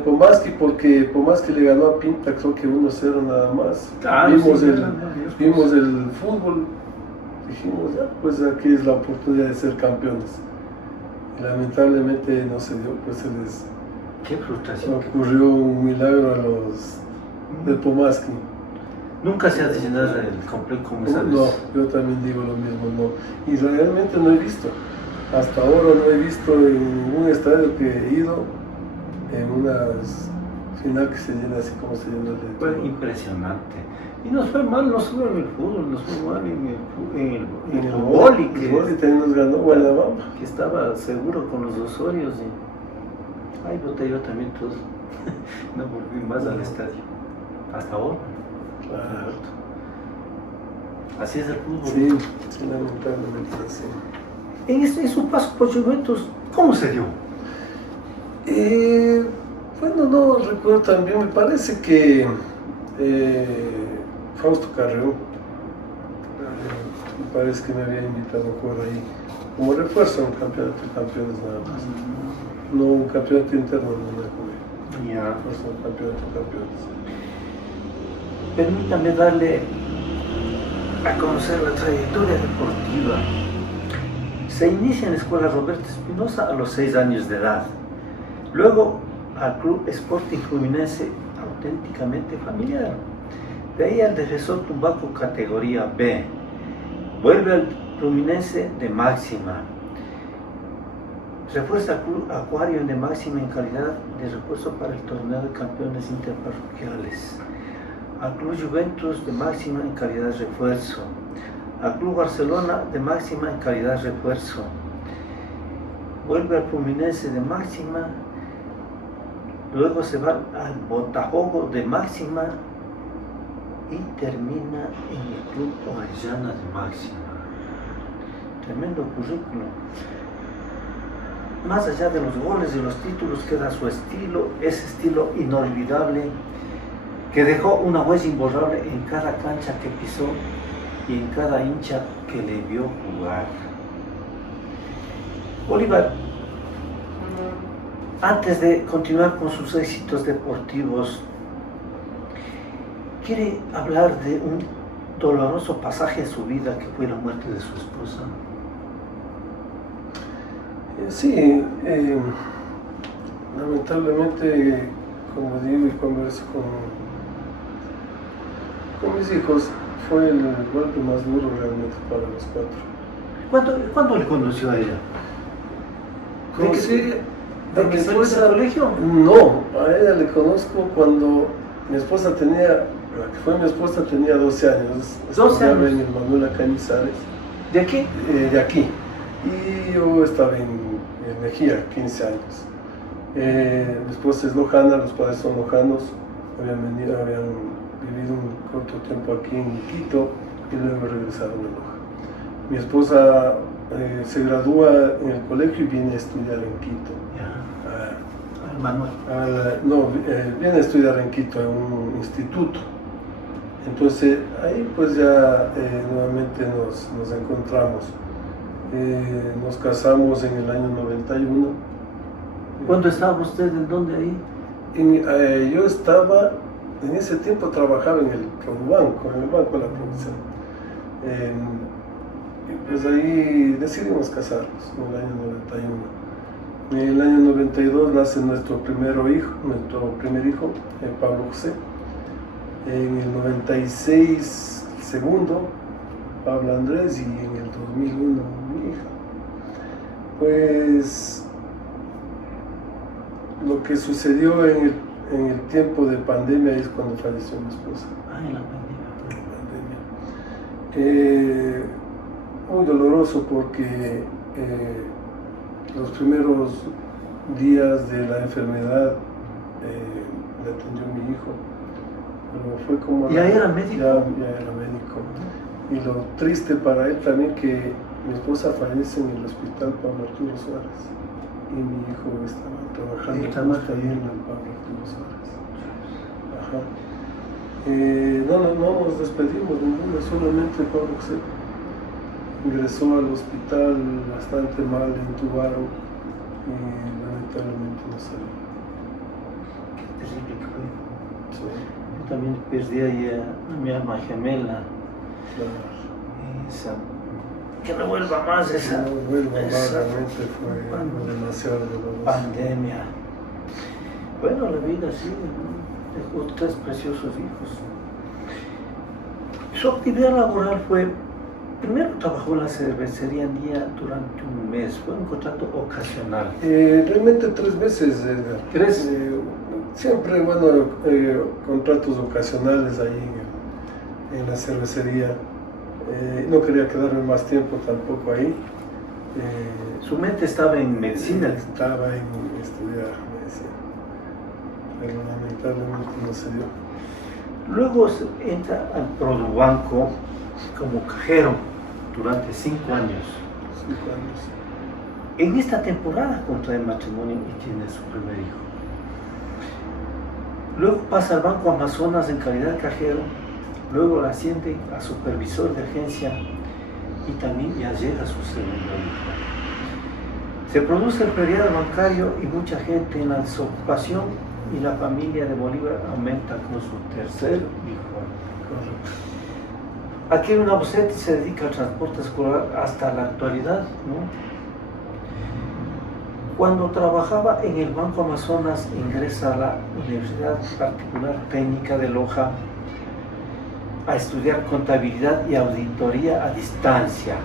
Pomaski, porque Pomaski le ganó a Pinta, creo que 1-0 nada más. Vimos el fútbol, dijimos, ya, pues aquí es la oportunidad de ser campeones. Y lamentablemente no se dio, pues se les Qué frustración. ocurrió un milagro a los de Pomaski. Nunca se ha diseñado el complejo como sabes. No, yo también digo lo mismo, no. Y realmente no he visto, hasta ahora no he visto en un estadio que he ido, en una final que se llena así como se llena el de Fue impresionante. Y nos fue mal, no solo en el fútbol, nos fue mal en el vóley, que también nos ganó Guanabamba. Que estaba seguro con los Osorios. Y ahí voté yo también todos. No volví más al estadio. Hasta ahora. Claro. Así es el fútbol. Sí, lamentablemente así. En su paso por Juventus, ¿cómo se dio? Bueno, no recuerdo también, me parece que Fausto Carreón, me parece que me había invitado a jugar ahí como refuerzo a un campeonato de campeones nada más. No un campeonato interno, no me jugué. Ya. Refuerzo a un campeonato de campeones. Permítame darle a conocer la trayectoria deportiva. Se inicia en la escuela Roberto Espinosa a los 6 años de edad. Luego al Club Sporting Fluminense, auténticamente familiar. De ahí al Defensor Tumbaco categoría B. Vuelve al Fluminense de máxima. Refuerza al Club Acuario de máxima en calidad de refuerzo para el torneo de campeones interparroquiales. Al Club Juventus de máxima en calidad de refuerzo. Al Club Barcelona de máxima en calidad de refuerzo. Vuelve al Fluminense de máxima. Luego se va al Botafogo de máxima y termina en el Club Orellana de máxima. Tremendo currículo. Más allá de los goles y los títulos queda su estilo, ese estilo inolvidable que dejó una huella imborrable en cada cancha que pisó y en cada hincha que le vio jugar. Bolívar, antes de continuar con sus éxitos deportivos, quiere hablar de un doloroso pasaje de su vida que fue la muerte de su esposa. Sí, lamentablemente, como digo y converso con mis hijos, fue el golpe más duro realmente para los cuatro. ¿Cuándo le conoció a ella? Conocí ¿De que salió del colegio? No, a ella le conozco cuando mi esposa tenía, la que fue mi esposa tenía 12 años. 12 años. En el Manuela Cañizares. ¿De aquí? De aquí. Y yo estaba en Mejía, 15 años. Mi esposa es lojana, los padres son lojanos, habían vivido un corto tiempo aquí en Quito y luego regresaron a Loja. Mi esposa se gradúa en el colegio y viene a estudiar en Quito. Al Manuel. Viene a estudiar en Quito en un instituto. Entonces ahí pues ya nuevamente nos encontramos. Nos casamos en el año 91. ¿Cuándo estaba usted? ¿En dónde ahí? Yo estaba, en ese tiempo trabajaba en el Banco de la Provincia. Y pues ahí decidimos casarnos en el año 91. En el año 92 nace nuestro primer hijo, Pablo José. En el 96, segundo, Pablo Andrés, y en el 2001 mi hija. Pues lo que sucedió en el tiempo de pandemia es cuando falleció mi esposa. En la pandemia. Muy doloroso porque los primeros días de la enfermedad le atendió mi hijo. pero fue como... ¿Ya era médico? Ya era médico. Y lo triste para él también que mi esposa fallece en el hospital Pablo Arturo Suárez y mi hijo estaba trabajando justo ahí en el Pablo Arturo Suárez. Ajá. No nos despedimos ninguno, solamente Pablo José ingresó al hospital bastante mal, intubaron y lamentablemente no salió. Qué terrible que fue. Sí. Yo también perdí ahí a mi alma gemela. Claro. Esa, que no vuelva más esa, no vuelva más, realmente fue demasiado doloroso. Pandemia. Bueno, la vida sigue, ¿no? Dejó 3 preciosos hijos. Su actividad laboral fue, primero trabajó en la cervecería Andía durante un mes, fue un contrato ocasional. Realmente 3 meses, Edgar. 3. Siempre, contratos ocasionales ahí en la cervecería. No quería quedarme más tiempo tampoco ahí. Su mente estaba en medicina. Estaba en estudiar medicina, pero lamentablemente no se dio. Luego entra al Produbanco como cajero durante 5 años. 5 años. En esta temporada contrae matrimonio y tiene su primer hijo. Luego pasa al Banco Amazonas en calidad de cajero, luego la asciende a supervisor de agencia y también ya llega a su segundo hijo. Se produce el feriado bancario y mucha gente en la desocupación y la familia de Bolívar aumenta con su tercer hijo. Aquí en Navocete se dedica al transporte escolar hasta la actualidad, ¿no? Cuando trabajaba en el Banco Amazonas ingresa a la Universidad Particular Técnica de Loja a estudiar contabilidad y auditoría a distancia.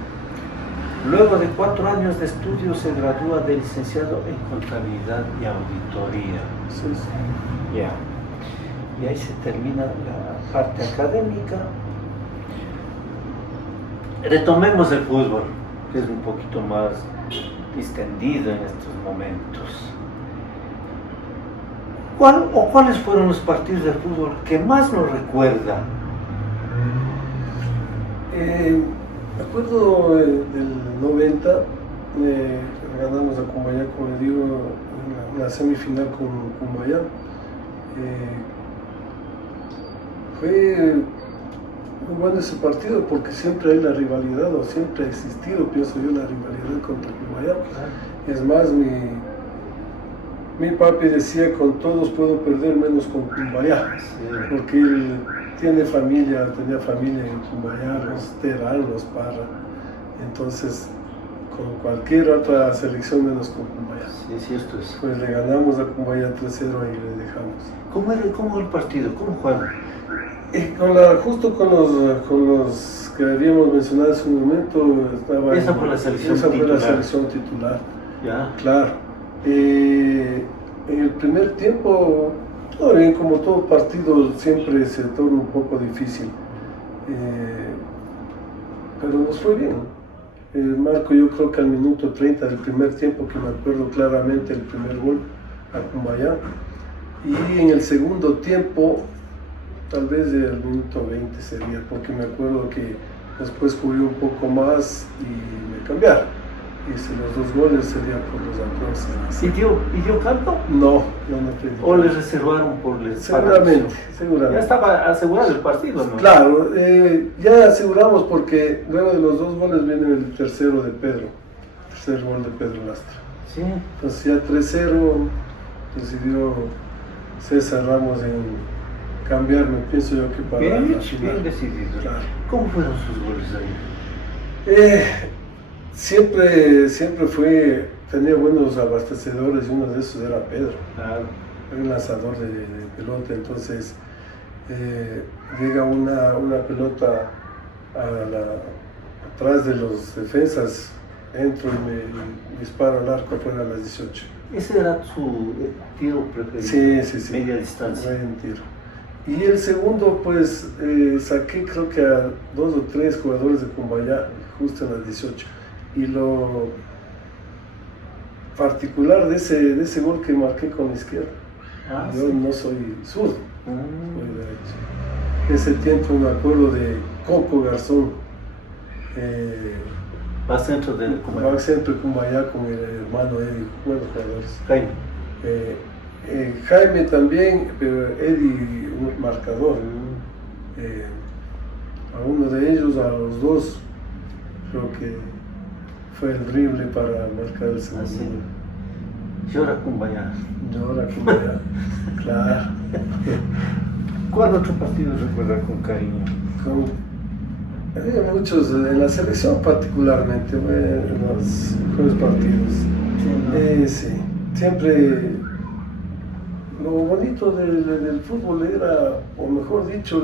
Luego de 4 años de estudio se gradúa de licenciado en contabilidad y auditoría. Sí. Ya. Y ahí se termina la parte académica. Retomemos el fútbol, que es un poquito más distendido en estos momentos. ¿Cuáles fueron los partidos de fútbol que más nos recuerda? Me acuerdo del 90, ganamos a Cumbayá, como le digo, en la semifinal con Cumbayá. Fue muy bueno ese partido porque siempre hay la rivalidad, o siempre ha existido, pienso yo, la rivalidad contra Cumbayá. Es más, mi papi decía, con todos puedo perder menos con Cumbayá, porque él tenía familia en Cumbayá, los Terán, los Parra, entonces con cualquier otra selección menos con Cumbayá. Sí, cierto es. Pues le ganamos a Cumbayá 3-0 y le dejamos. ¿Cómo el partido? ¿Cómo juegan? Justo con los que habíamos mencionado hace un momento, Esa fue la selección titular. Ya. Claro. En el primer tiempo, todo bien, como todo partido, siempre se torna un poco difícil. Pero nos fue bien. Marco, yo creo que al minuto 30 del primer tiempo, que me acuerdo claramente, el primer gol a Cumbayá. Y en el segundo tiempo, tal vez del minuto 20 sería, porque me acuerdo que después jugué un poco más y me cambiaron. Hice los 2 goles, sería por los atrás. ¿Pidió canto? No, yo no pedí. ¿O le reservaron por el Seguramente. Ya estaba asegurado el partido, ¿no? Claro, ya aseguramos porque luego de los 2 goles viene el tercero de Pedro, el tercer gol de Pedro Lastra. Sí. Entonces ya 3-0 decidió César Ramos en cambiarme, pienso yo que para Bien la final. decidido. Claro. ¿Cómo fueron sus goles ahí? Siempre tenía buenos abastecedores y uno de esos era Pedro. Claro. Era un lanzador de pelota, entonces llega una pelota atrás de los defensas, entro y me disparo al arco afuera a las 18. ¿Ese era su tiro preferido? Sí. Media distancia. Buen tiro. Y el segundo, pues saqué creo que a 2 o 3 jugadores de Cumbayá, justo en las 18. Y lo particular de ese gol que marqué con la izquierda, yo no soy zurdo, Muy derecho. Ese tiempo me acuerdo de Coco Garzón. Va centro de Va centro de Cumbayá con el hermano Eddie, buenos jugadores. Jaime. Jaime también, pero Eddie un marcador. A uno de ellos, a los dos, creo que fue el drible para marcar el segundo. Llora Cumbayá. Llora Cumbayá, claro. ¿Cuál otro partido recuerda con cariño? Había muchos, en la selección particularmente, en los mejores partidos. Sí, siempre lo bonito del fútbol era, o mejor dicho,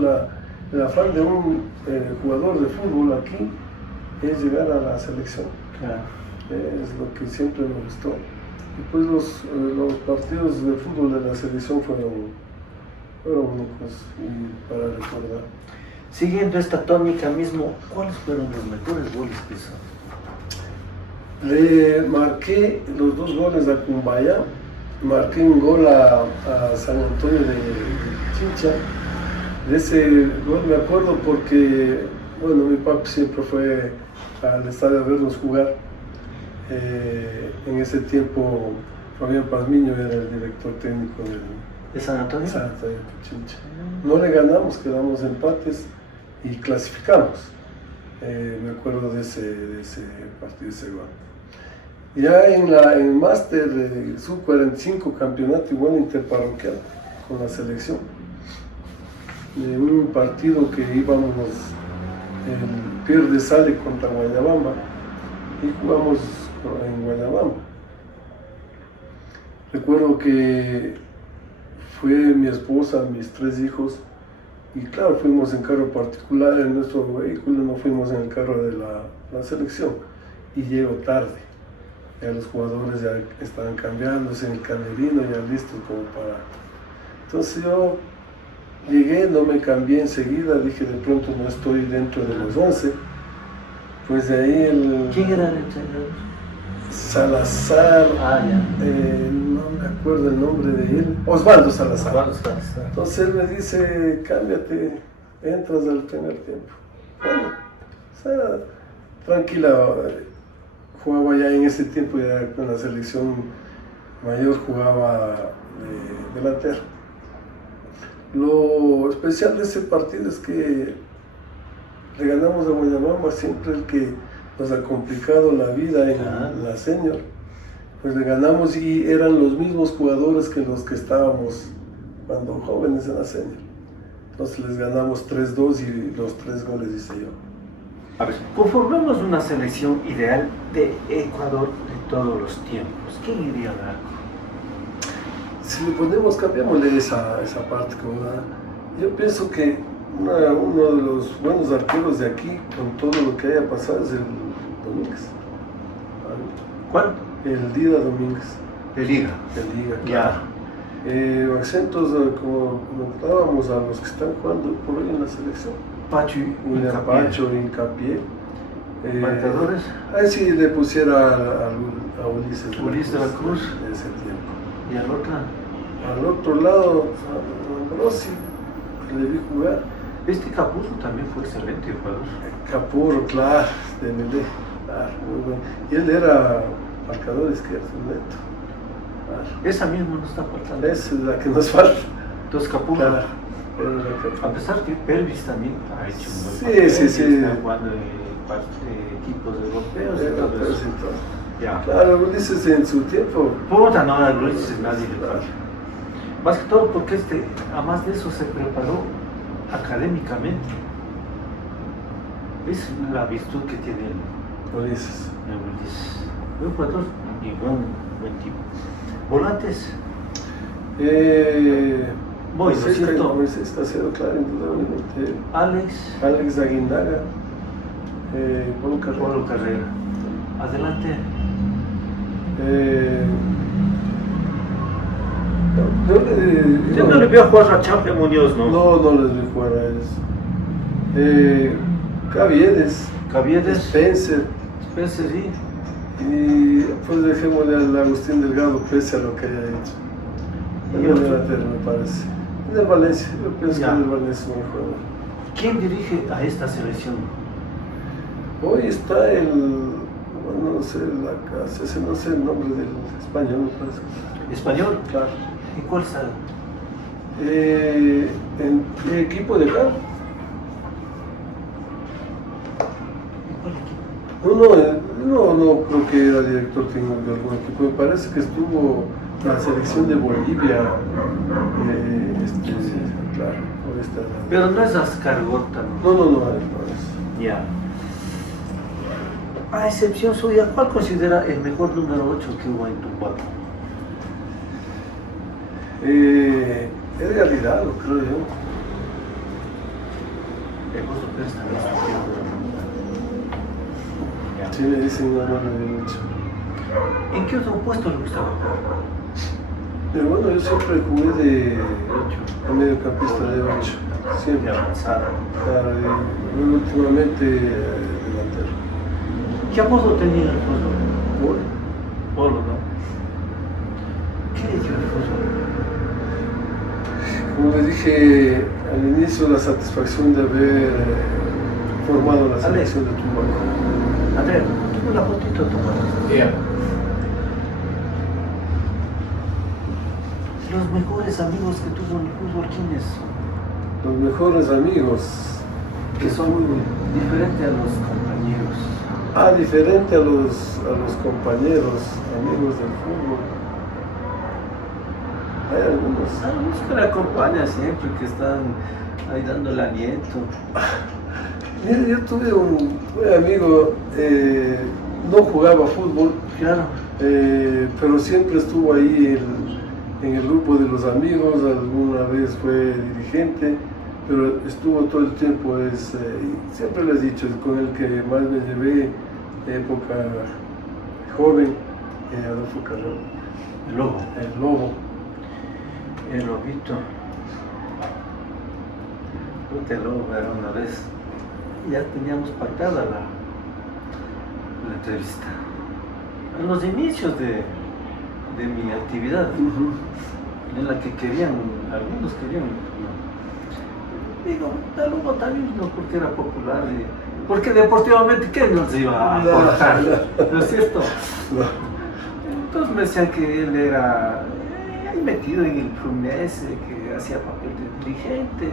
el afán de un jugador de fútbol aquí es llegar a la selección. Claro. Es lo que siempre me gustó. Y pues los partidos de fútbol de la selección fueron únicos y para recordar. Siguiendo esta tónica mismo, ¿cuáles fueron los mejores goles que hizo? Le marqué los 2 goles a Cumbayá, marqué un gol a San Antonio de Chincha. De ese gol me acuerdo porque, bueno, mi papá siempre fue al estadio a vernos jugar. En ese tiempo Fabián Pazmiño era el director técnico ¿De San Antonio? San Antonio de Chincha. No le ganamos, quedamos empates y clasificamos. Me acuerdo de ese partido, ese gol. Ya en el máster de sub-45, campeonato igual interparroquial con la selección, en un partido que íbamos en Pier de Sale contra Guayabamba y jugamos en Guayabamba. Recuerdo que fue mi esposa, mis 3 hijos, y claro, fuimos en carro particular, en nuestro vehículo, no fuimos en el carro de la selección, y llego tarde. Ya los jugadores ya estaban cambiándose en el camerino, ya listos como para... Entonces yo llegué, no me cambié enseguida, dije de pronto no estoy dentro de los 11. Pues de ahí ¿Quién era el entrenador? Salazar, no me acuerdo el nombre de él, Osvaldo Salazar. Entonces él me dice, cámbiate, entras al primer tiempo. Bueno, o sea, tranquila, jugaba ya en ese tiempo, ya con la selección mayor jugaba de delantero. Lo especial de ese partido es que le ganamos a Guayabamba, siempre el que nos ha complicado la vida en la senior, pues le ganamos y eran los mismos jugadores que los que estábamos cuando jóvenes en la senior. Entonces les ganamos 3-2 y los 3 goles hice yo. A ver, conformemos una selección ideal de Ecuador de todos los tiempos. ¿Quién iría al arco? Si le ponemos, cambiémosle esa parte. Yo pienso que uno de los buenos arqueros de aquí, con todo lo que haya pasado, es el Domínguez. ¿Cuál? El Dida Domínguez. El Liga. El Liga, Ya. claro. Acentos, como comentábamos, a los que están jugando por hoy en la selección. Pacho y William Pacho, Hincapié. ¿Marcadores? Ahí sí le pusiera a Ulises Ulises de la Cruz. De ese tiempo. ¿Y al otro? Al otro lado, a Rossi, que le vi jugar. Este Capurro también fue excelente jugador. Capurro, claro, de Melé, claro, muy bueno. Y él era marcador izquierdo, neto. Claro. Esa misma no está faltando. Esa es la que nos falta. Entonces Capurro, Claro. a pesar que Pervis también ha hecho un buen Sí, papel, sí, sí. está jugando en equipos europeos y todo eso. Ya. Claro, Ulises en su tiempo. Puta, no, a Luis nadie le falla. Más que todo porque además de eso, se preparó académicamente. Es la virtud que tiene Ulises. Ulises. Buen jugador y buen tipo. Volantes. Voy, ¿no es cierto? Moisés Casero, claro, indudablemente. Alex Aguinaga. Polo Carrera. Adelante. Yo no le veo jugar a Champe Muñoz, ¿no? No les vi jugar a ellos. Caviedes. Spencer, sí. Y pues dejémosle al Agustín Delgado pese a lo que haya hecho. Y El otro. delantero, me parece. Del Valencia, yo pienso Ya. que del Valencia es un jugador. ¿Quién dirige a esta selección? Hoy está bueno, no sé, no sé el nombre del español, me parece. ¿Español? Claro. ¿Y cuál está? En el equipo de acá. ¿Y cuál equipo? No creo que era director técnico de algún equipo. Me parece que estuvo en la selección de Bolivia. Sí. Claro, ahí está. Pero no es Ascargota, ¿no? No es. Ya. A excepción suya, ¿cuál considera el mejor número 8 que hubo en Tumbaco? Edgar Hidalgo, creo yo. El Gozo Pérez también está haciendo. Ya. Sí, me dicen una mano de mucho. ¿En qué otro puesto le gustaba? Pero bueno, yo siempre jugué de 8. mediocampista de 8. De Siempre. avanzada. Claro, y últimamente delantero. ¿Qué apodo tenía el fútbol? Gol. Polo, ¿no? ¿Qué le dio el fútbol? Como le dije al inicio, la satisfacción de haber formado la selección de Tumbaco. Andrea, tuve una fotito de tu mano. Yeah. Los mejores amigos que tuvo en el fútbol, ¿quiénes son? Los mejores amigos. Que son diferentes a los compañeros. Diferente a los compañeros, amigos del fútbol. Hay algunos. Algunos que le acompañan siempre, que están ahí dándole aliento. Mira, yo tuve un amigo, no jugaba fútbol, Claro. pero siempre estuvo ahí en el grupo de los amigos, alguna vez fue dirigente, pero estuvo todo el tiempo, siempre les he dicho, es con el que más me llevé de época joven, Adolfo Carrero, El lobo. el Lobo. El lobito. Puta, el lobo era una vez. Ya teníamos pactada la entrevista. En los inicios de mi actividad, en la que algunos querían. Digo, el lobo también no porque era popular, porque deportivamente, ¿qué nos iba a aportar? ¿No es cierto? Entonces me decían que él era ahí metido en el Fluminense, que hacía papel de dirigente,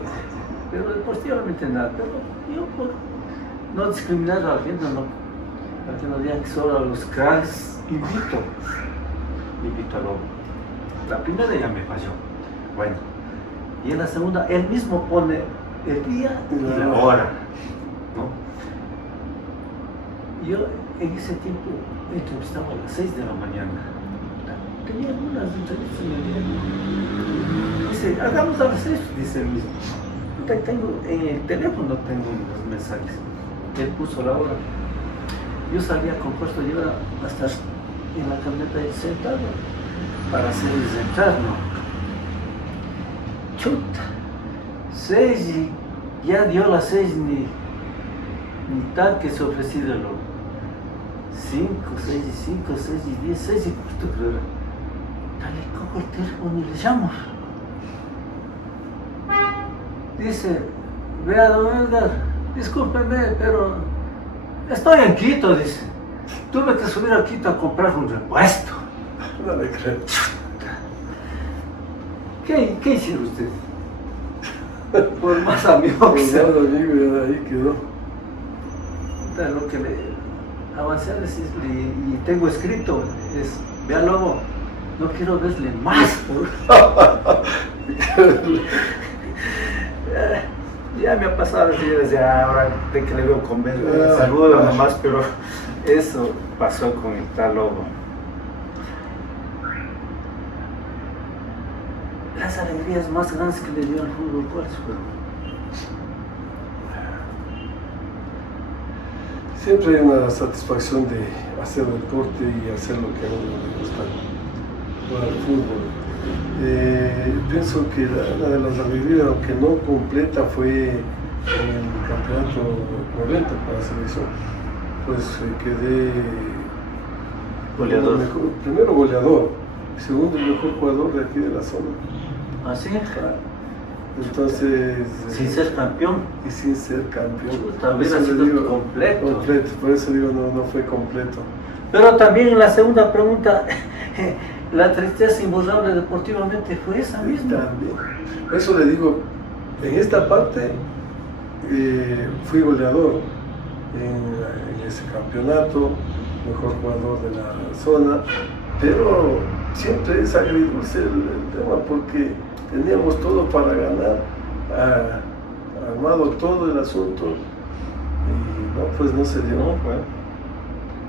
pero deportivamente nada. Pero yo por no discriminar a la gente, para que no digan que solo a los cracks, invito a Lobo. La primera ya me falló. Bueno, y en la segunda, él mismo pone el día y la hora, ¿no? Yo en ese tiempo entrevistaba a las 6 de la mañana. Tenía algunas entrevistas en el día. Dice, hagamos a las 6, dice él mismo. En el teléfono tengo los mensajes. Él puso la hora. Yo salía con puesto, yo iba a estar en la camioneta ahí sentado para hacerles entrar, ¿no? Chuta, 6 y ya dio las 6 ni tal que se ofreció de lo 5, 6 y 5, 6 y 10, 6 y cuarto creo era. Dale, cojo el teléfono y le llamo. Dice, vea don Edgar, discúlpeme, pero estoy en Quito, dice. Tuve que subir a Quito a comprar un repuesto. No le creo. ¿Qué hicieron ustedes? Por más amigos que Pues sean. nada, amigo, y ahí quedó. Lo que le avancé a decirle y tengo escrito es, vea Lobo, no quiero verle más. Ya me ha pasado así, desde ahora de que le veo con saludo nomás, pero eso pasó con el tal Lobo. Las alegrías más grandes que le dio al fútbol, ¿cuáles fueron? Siempre hay una satisfacción de hacer deporte y hacer lo que a uno le gusta, jugar al fútbol. Pienso que una de las alegrías, aunque no completa, fue en el campeonato 90 para la selección. Pues quedé Goleador. Primero goleador, y segundo el mejor jugador de aquí de la zona. ¿Ah, sí? Entonces... Sin ser campeón. Y sin ser campeón. Tal vez ha sido completo. Completo, por eso digo, no fue completo. Pero también en la segunda pregunta, la tristeza imborrable deportivamente fue esa misma. También. Por eso le digo, en esta parte fui goleador en ese campeonato, mejor jugador de la zona, pero siempre es agridulce el tema porque teníamos todo para ganar, armado todo el asunto y no, pues no se dio.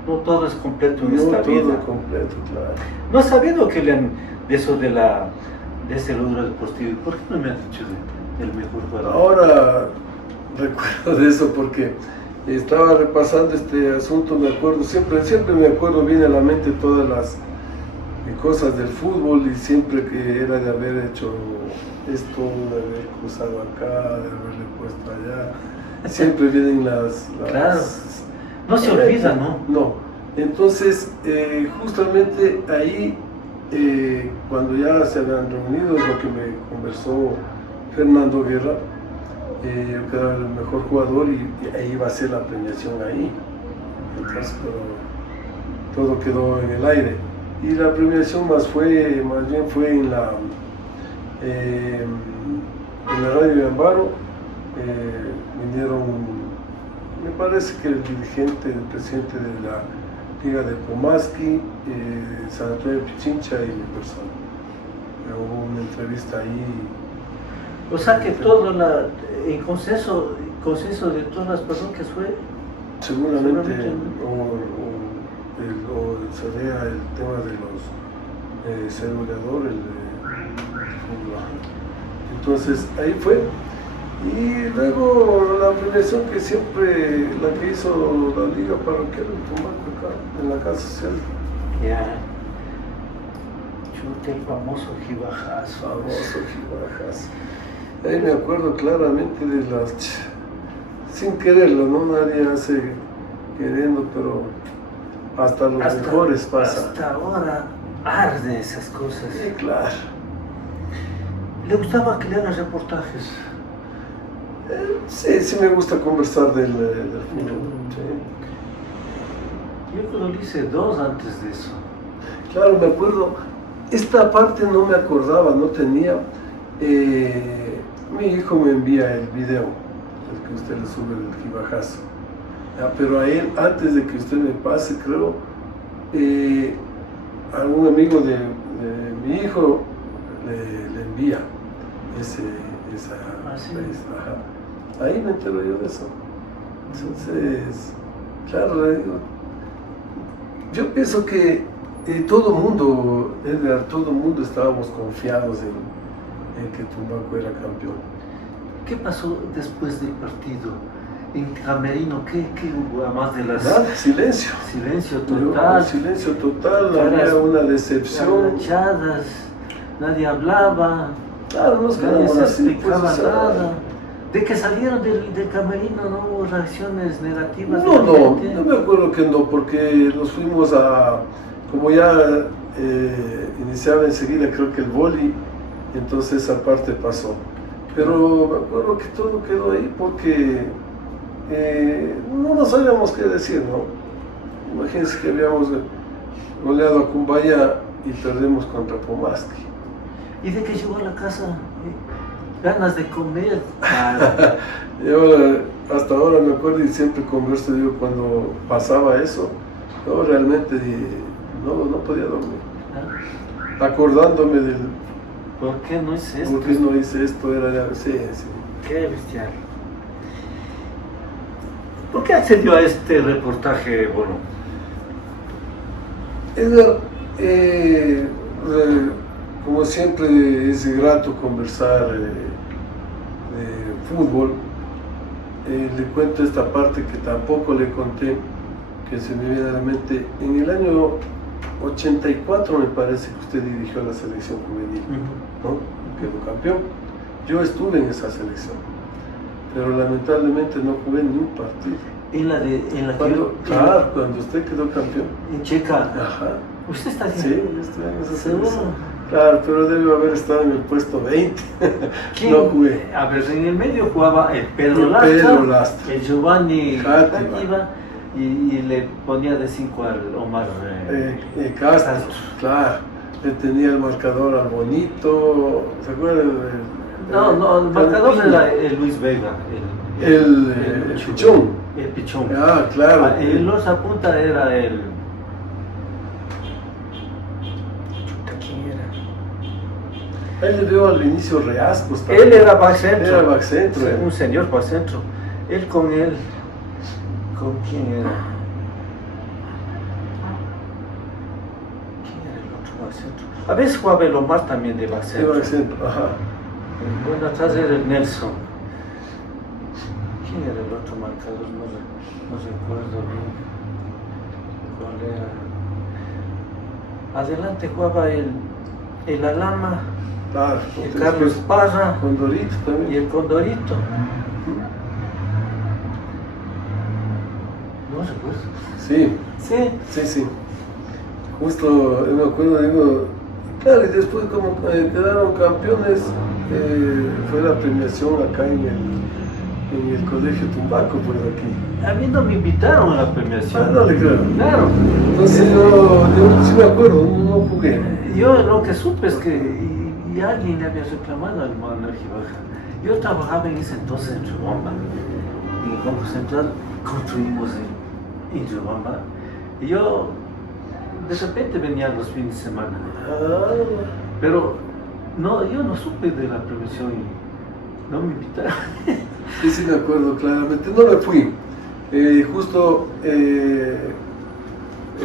No todo es completo en No esta todo vida. completo, claro. No he sabido que le han, de eso de ese logro deportivo. ¿Por qué no me han dicho del mejor jugador? Ahora recuerdo de eso porque estaba repasando este asunto, me acuerdo, siempre me acuerdo bien a la mente todas las cosas del fútbol y siempre que era de haber hecho esto, de haber cruzado acá, de haberle puesto allá, siempre vienen las claro, no se olvida, ¿no? No, entonces justamente ahí cuando ya se habían reunido es lo que me conversó Fernando Guerra, yo quedaba el mejor jugador y ahí iba a ser la premiación ahí, entonces pero todo quedó en el aire. Y la premiación más bien fue en la radio de Ambaro, vinieron, me parece que el dirigente, el presidente de la Liga de Pomaski, San Antonio Pichincha y mi persona. Hubo una entrevista ahí. O sea que todo el consenso de todas las parroquias fue... Seguramente sería el tema de los ser goleador, entonces ahí fue. Y luego la premiación que siempre, la que hizo la Liga Parroquial en Tumaco acá, en la casa social. Ya. Chute, el famoso jibajazo. Famoso jibajazo. Ahí me acuerdo claramente de las... Sin quererlo, ¿no? Nadie hace queriendo, pero hasta los mejores pasa. Hasta ahora arden esas cosas. Sí, claro. ¿Le gustaba que le hagan reportajes? Sí me gusta conversar del fútbol. Sí. Yo creo que lo hice 2 antes de eso. Claro, me acuerdo. Esta parte no me acordaba, no tenía. Mi hijo me envía el video, el que usted le sube el jibajazo. Pero a él, antes de que usted me pase, creo, algún amigo de mi hijo le envía esa ¿sí? Ahí me entero yo de eso. Entonces, claro, yo pienso que todo mundo, Edgar, todo mundo estábamos confiados en que Tumaco era campeón. ¿Qué pasó después del partido? En Camerino, ¿qué hubo? Además de las... Nada, silencio. Silencio total. Silencio total, había una decepción. Agachadas, nadie hablaba. Claro, nos Nadie quedamos se así. explicaba nada. De que salieron del camerino no hubo reacciones negativas. No me acuerdo que no, porque nos fuimos como ya iniciaba enseguida creo que el vóley, entonces esa parte pasó. Pero me acuerdo que todo quedó ahí porque no sabíamos qué decir, ¿no? Imagínense que habíamos goleado a Cumbaya y perdimos contra Pomaski. ¿Y de que llegó a la casa? Ganas de comer. Yo hasta ahora me acuerdo y siempre converso yo cuando pasaba eso, yo realmente no podía dormir. Acordándome del... ¿Por qué no hice esto? ¿Por qué no hice esto? Sí. Qué bestial. ¿Por qué accedió a este reportaje, Bono? Edgar, como siempre es grato conversar de fútbol. Le cuento esta parte que tampoco le conté, que se me viene a la mente. En el año 84 me parece que usted dirigió a la selección juvenil, ¿no? Quedó campeón. Yo estuve en esa selección, pero lamentablemente no jugué ni un partido. Cuando usted quedó campeón. En Checa. Ajá. ¿Usted está bien? Sí, yo estuve en esa selección. Claro, pero debe haber estado en el puesto 20. ¿Quién? No jugué. A ver, en el medio jugaba el Pedro El Lastra, Pedro Lastra. el Giovanni Játiva. Játiva, y le ponía de 5 al Omar Castro, claro. Le tenía el marcador al Bonito. ¿Se acuerdan? No, el marcador era el Luis Vega. El Pichón. El Pichón. Ah, claro. El Loza Punta era el... ¿Quién era? Él le veo al inicio Reascos. Él era back centro. Era back centro. Sí, un señor back centro. Él con él. ¿Con quién era? ¿Quién era el otro back centro? A veces jugaba el Omar también de back Sí, centro. back centro, ajá. Bueno, atrás era el Nelson. ¿Quién era el otro marcador? No recuerdo bien. ¿Cuál era? Adelante jugaba el Alama, Claro. el Carlos Parra Condorito y también. el Condorito. No recuerdo. Sí, Sí. sí. Justo, yo me acuerdo, digo, claro, y después como quedaron campeones, fue la premiación acá en el Colegio Tumbaco, por aquí. A mí no me invitaron a la premiación. Ah, no le creo. Claro. Entonces yo sí me acuerdo, no jugué. Yo lo que supe es que y alguien le había reclamado al Manuel Gibaja. Yo trabajaba en ese entonces en Riobamba. En el Banco Central construimos en Riobamba. Y yo de repente venía los fines de semana. Ah, Pero no, yo no supe de la premiación y no me invitaron. sí me acuerdo claramente. No me fui. Justo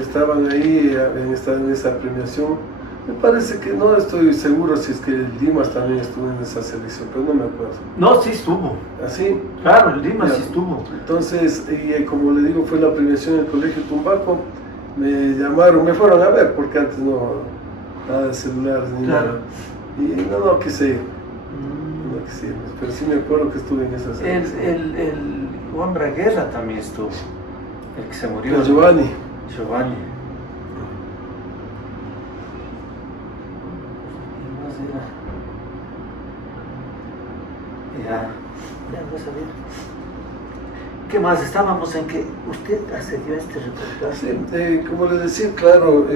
estaban ahí en esa premiación. Me parece que no estoy seguro si es que el Dimas también estuvo en esa selección, pero no me acuerdo. No, sí estuvo. ¿Así? Claro, el Dimas Ya. sí estuvo. Entonces, como le digo, fue la premiación en el Colegio Tumbaco. Me llamaron, me fueron a ver, porque antes no, nada de celulares ni Claro. nada. Y no quise ir, no quise ir, pero sí me acuerdo que estuve en esa selección. El Juan Braguerra también estuvo. El que se murió. El Giovanni. Giovanni. ¿Qué más era? Ya voy a saber. ¿Qué más? Estábamos en que usted accedió a este reportaje. Sí, como le decía, claro,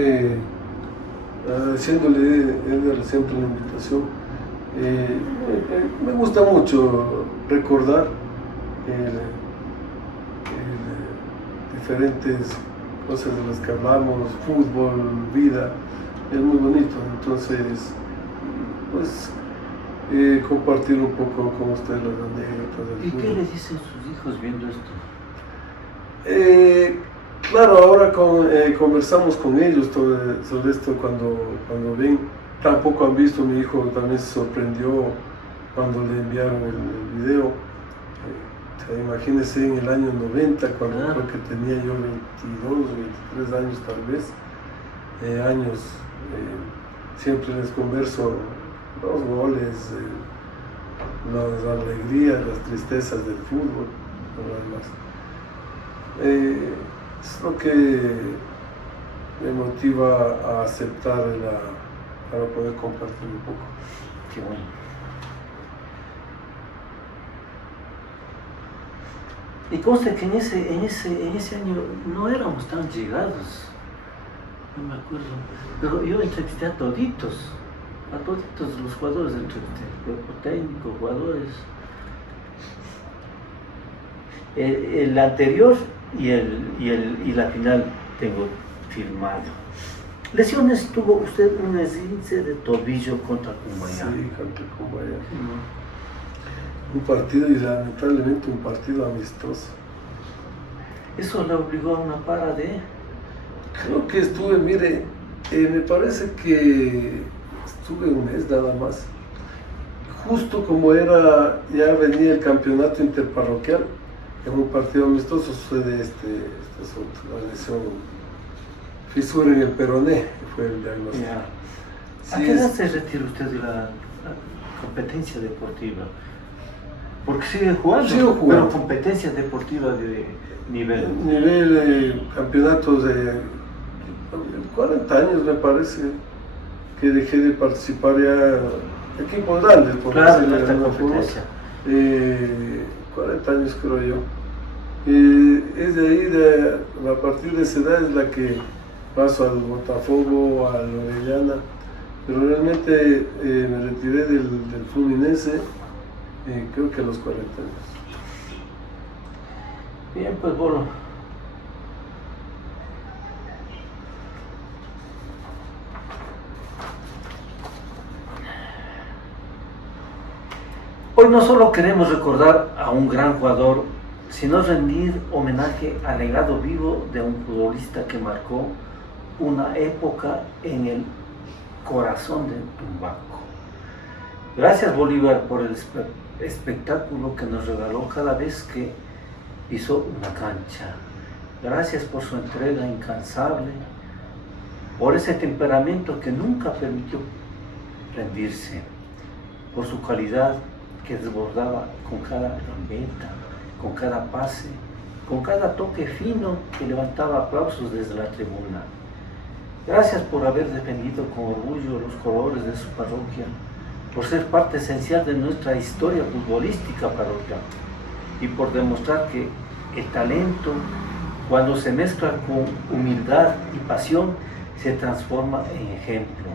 agradeciéndole siempre la invitación, me gusta mucho recordar diferentes cosas de las que hablamos, fútbol, vida, es muy bonito. Entonces, pues, compartir un poco con ustedes las anécdotas del ¿Y fútbol. qué le dicen sus hijos viendo esto? Claro, ahora conversamos con ellos sobre esto cuando ven. Tampoco han visto, mi hijo también se sorprendió cuando le enviaron el video. Imagínense en el año 90, cuando creo que tenía yo 22, 23 años tal vez, siempre les converso los goles, las alegrías, las tristezas del fútbol, todo lo demás. Es lo que me motiva a aceptar para poder compartir un poco. Qué bueno. Y consta que en ese año no éramos tan llegados, no me acuerdo, pero yo entrevisté a toditos los jugadores, entrevisté, cuerpo técnico, jugadores. El anterior y la final tengo firmado. Lesiones, tuvo usted un esguince de tobillo contra Cumbayá. Sí, contra Cumbayá. Un partido, y lamentablemente un partido amistoso. ¿Eso le obligó a una para de...? Creo que estuve, mire, me parece que estuve un mes nada más. Justo como ya venía el campeonato interparroquial, en un partido amistoso sucede este asunto, la lesión, fisura en el peroné, fue el diagnóstico. ¿A qué edad se retira usted de la competencia deportiva? Porque sigue jugando, pero competencia deportiva de nivel. Campeonatos de 40 años me parece. que dejé de participar ya equipos grandes, por Claro, decirlo en de esta alguna forma. competencia. 40 años creo yo. Es de ahí, a partir de esa edad es la que paso al Botafogo, al Orellana, pero realmente me retiré del Fluminense creo que a los 40 años. Bien, pues Bolo. Hoy no solo queremos recordar a un gran jugador, sino rendir homenaje al legado vivo de un futbolista que marcó una época en el corazón de Tumbaco. Gracias Bolívar por el espectáculo que nos regaló cada vez que pisó una cancha. Gracias por su entrega incansable, por ese temperamento que nunca permitió rendirse, por su calidad que desbordaba con cada gambeta, con cada pase, con cada toque fino que levantaba aplausos desde la tribuna. Gracias por haber defendido con orgullo los colores de su parroquia, por ser parte esencial de nuestra historia futbolística parroquial y por demostrar que el talento, cuando se mezcla con humildad y pasión, se transforma en ejemplo.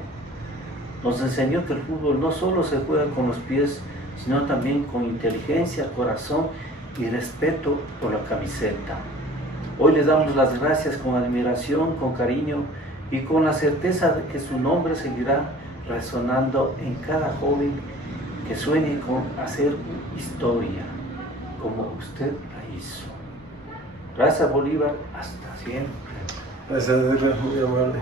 Nos enseñó que el fútbol no solo se juega con los pies, sino también con inteligencia, corazón y respeto por la camiseta. Hoy le damos las gracias con admiración, con cariño y con la certeza de que su nombre seguirá resonando en cada joven que sueñe con hacer historia, como usted la hizo. Gracias Bolívar, hasta siempre. Gracias, muy amable.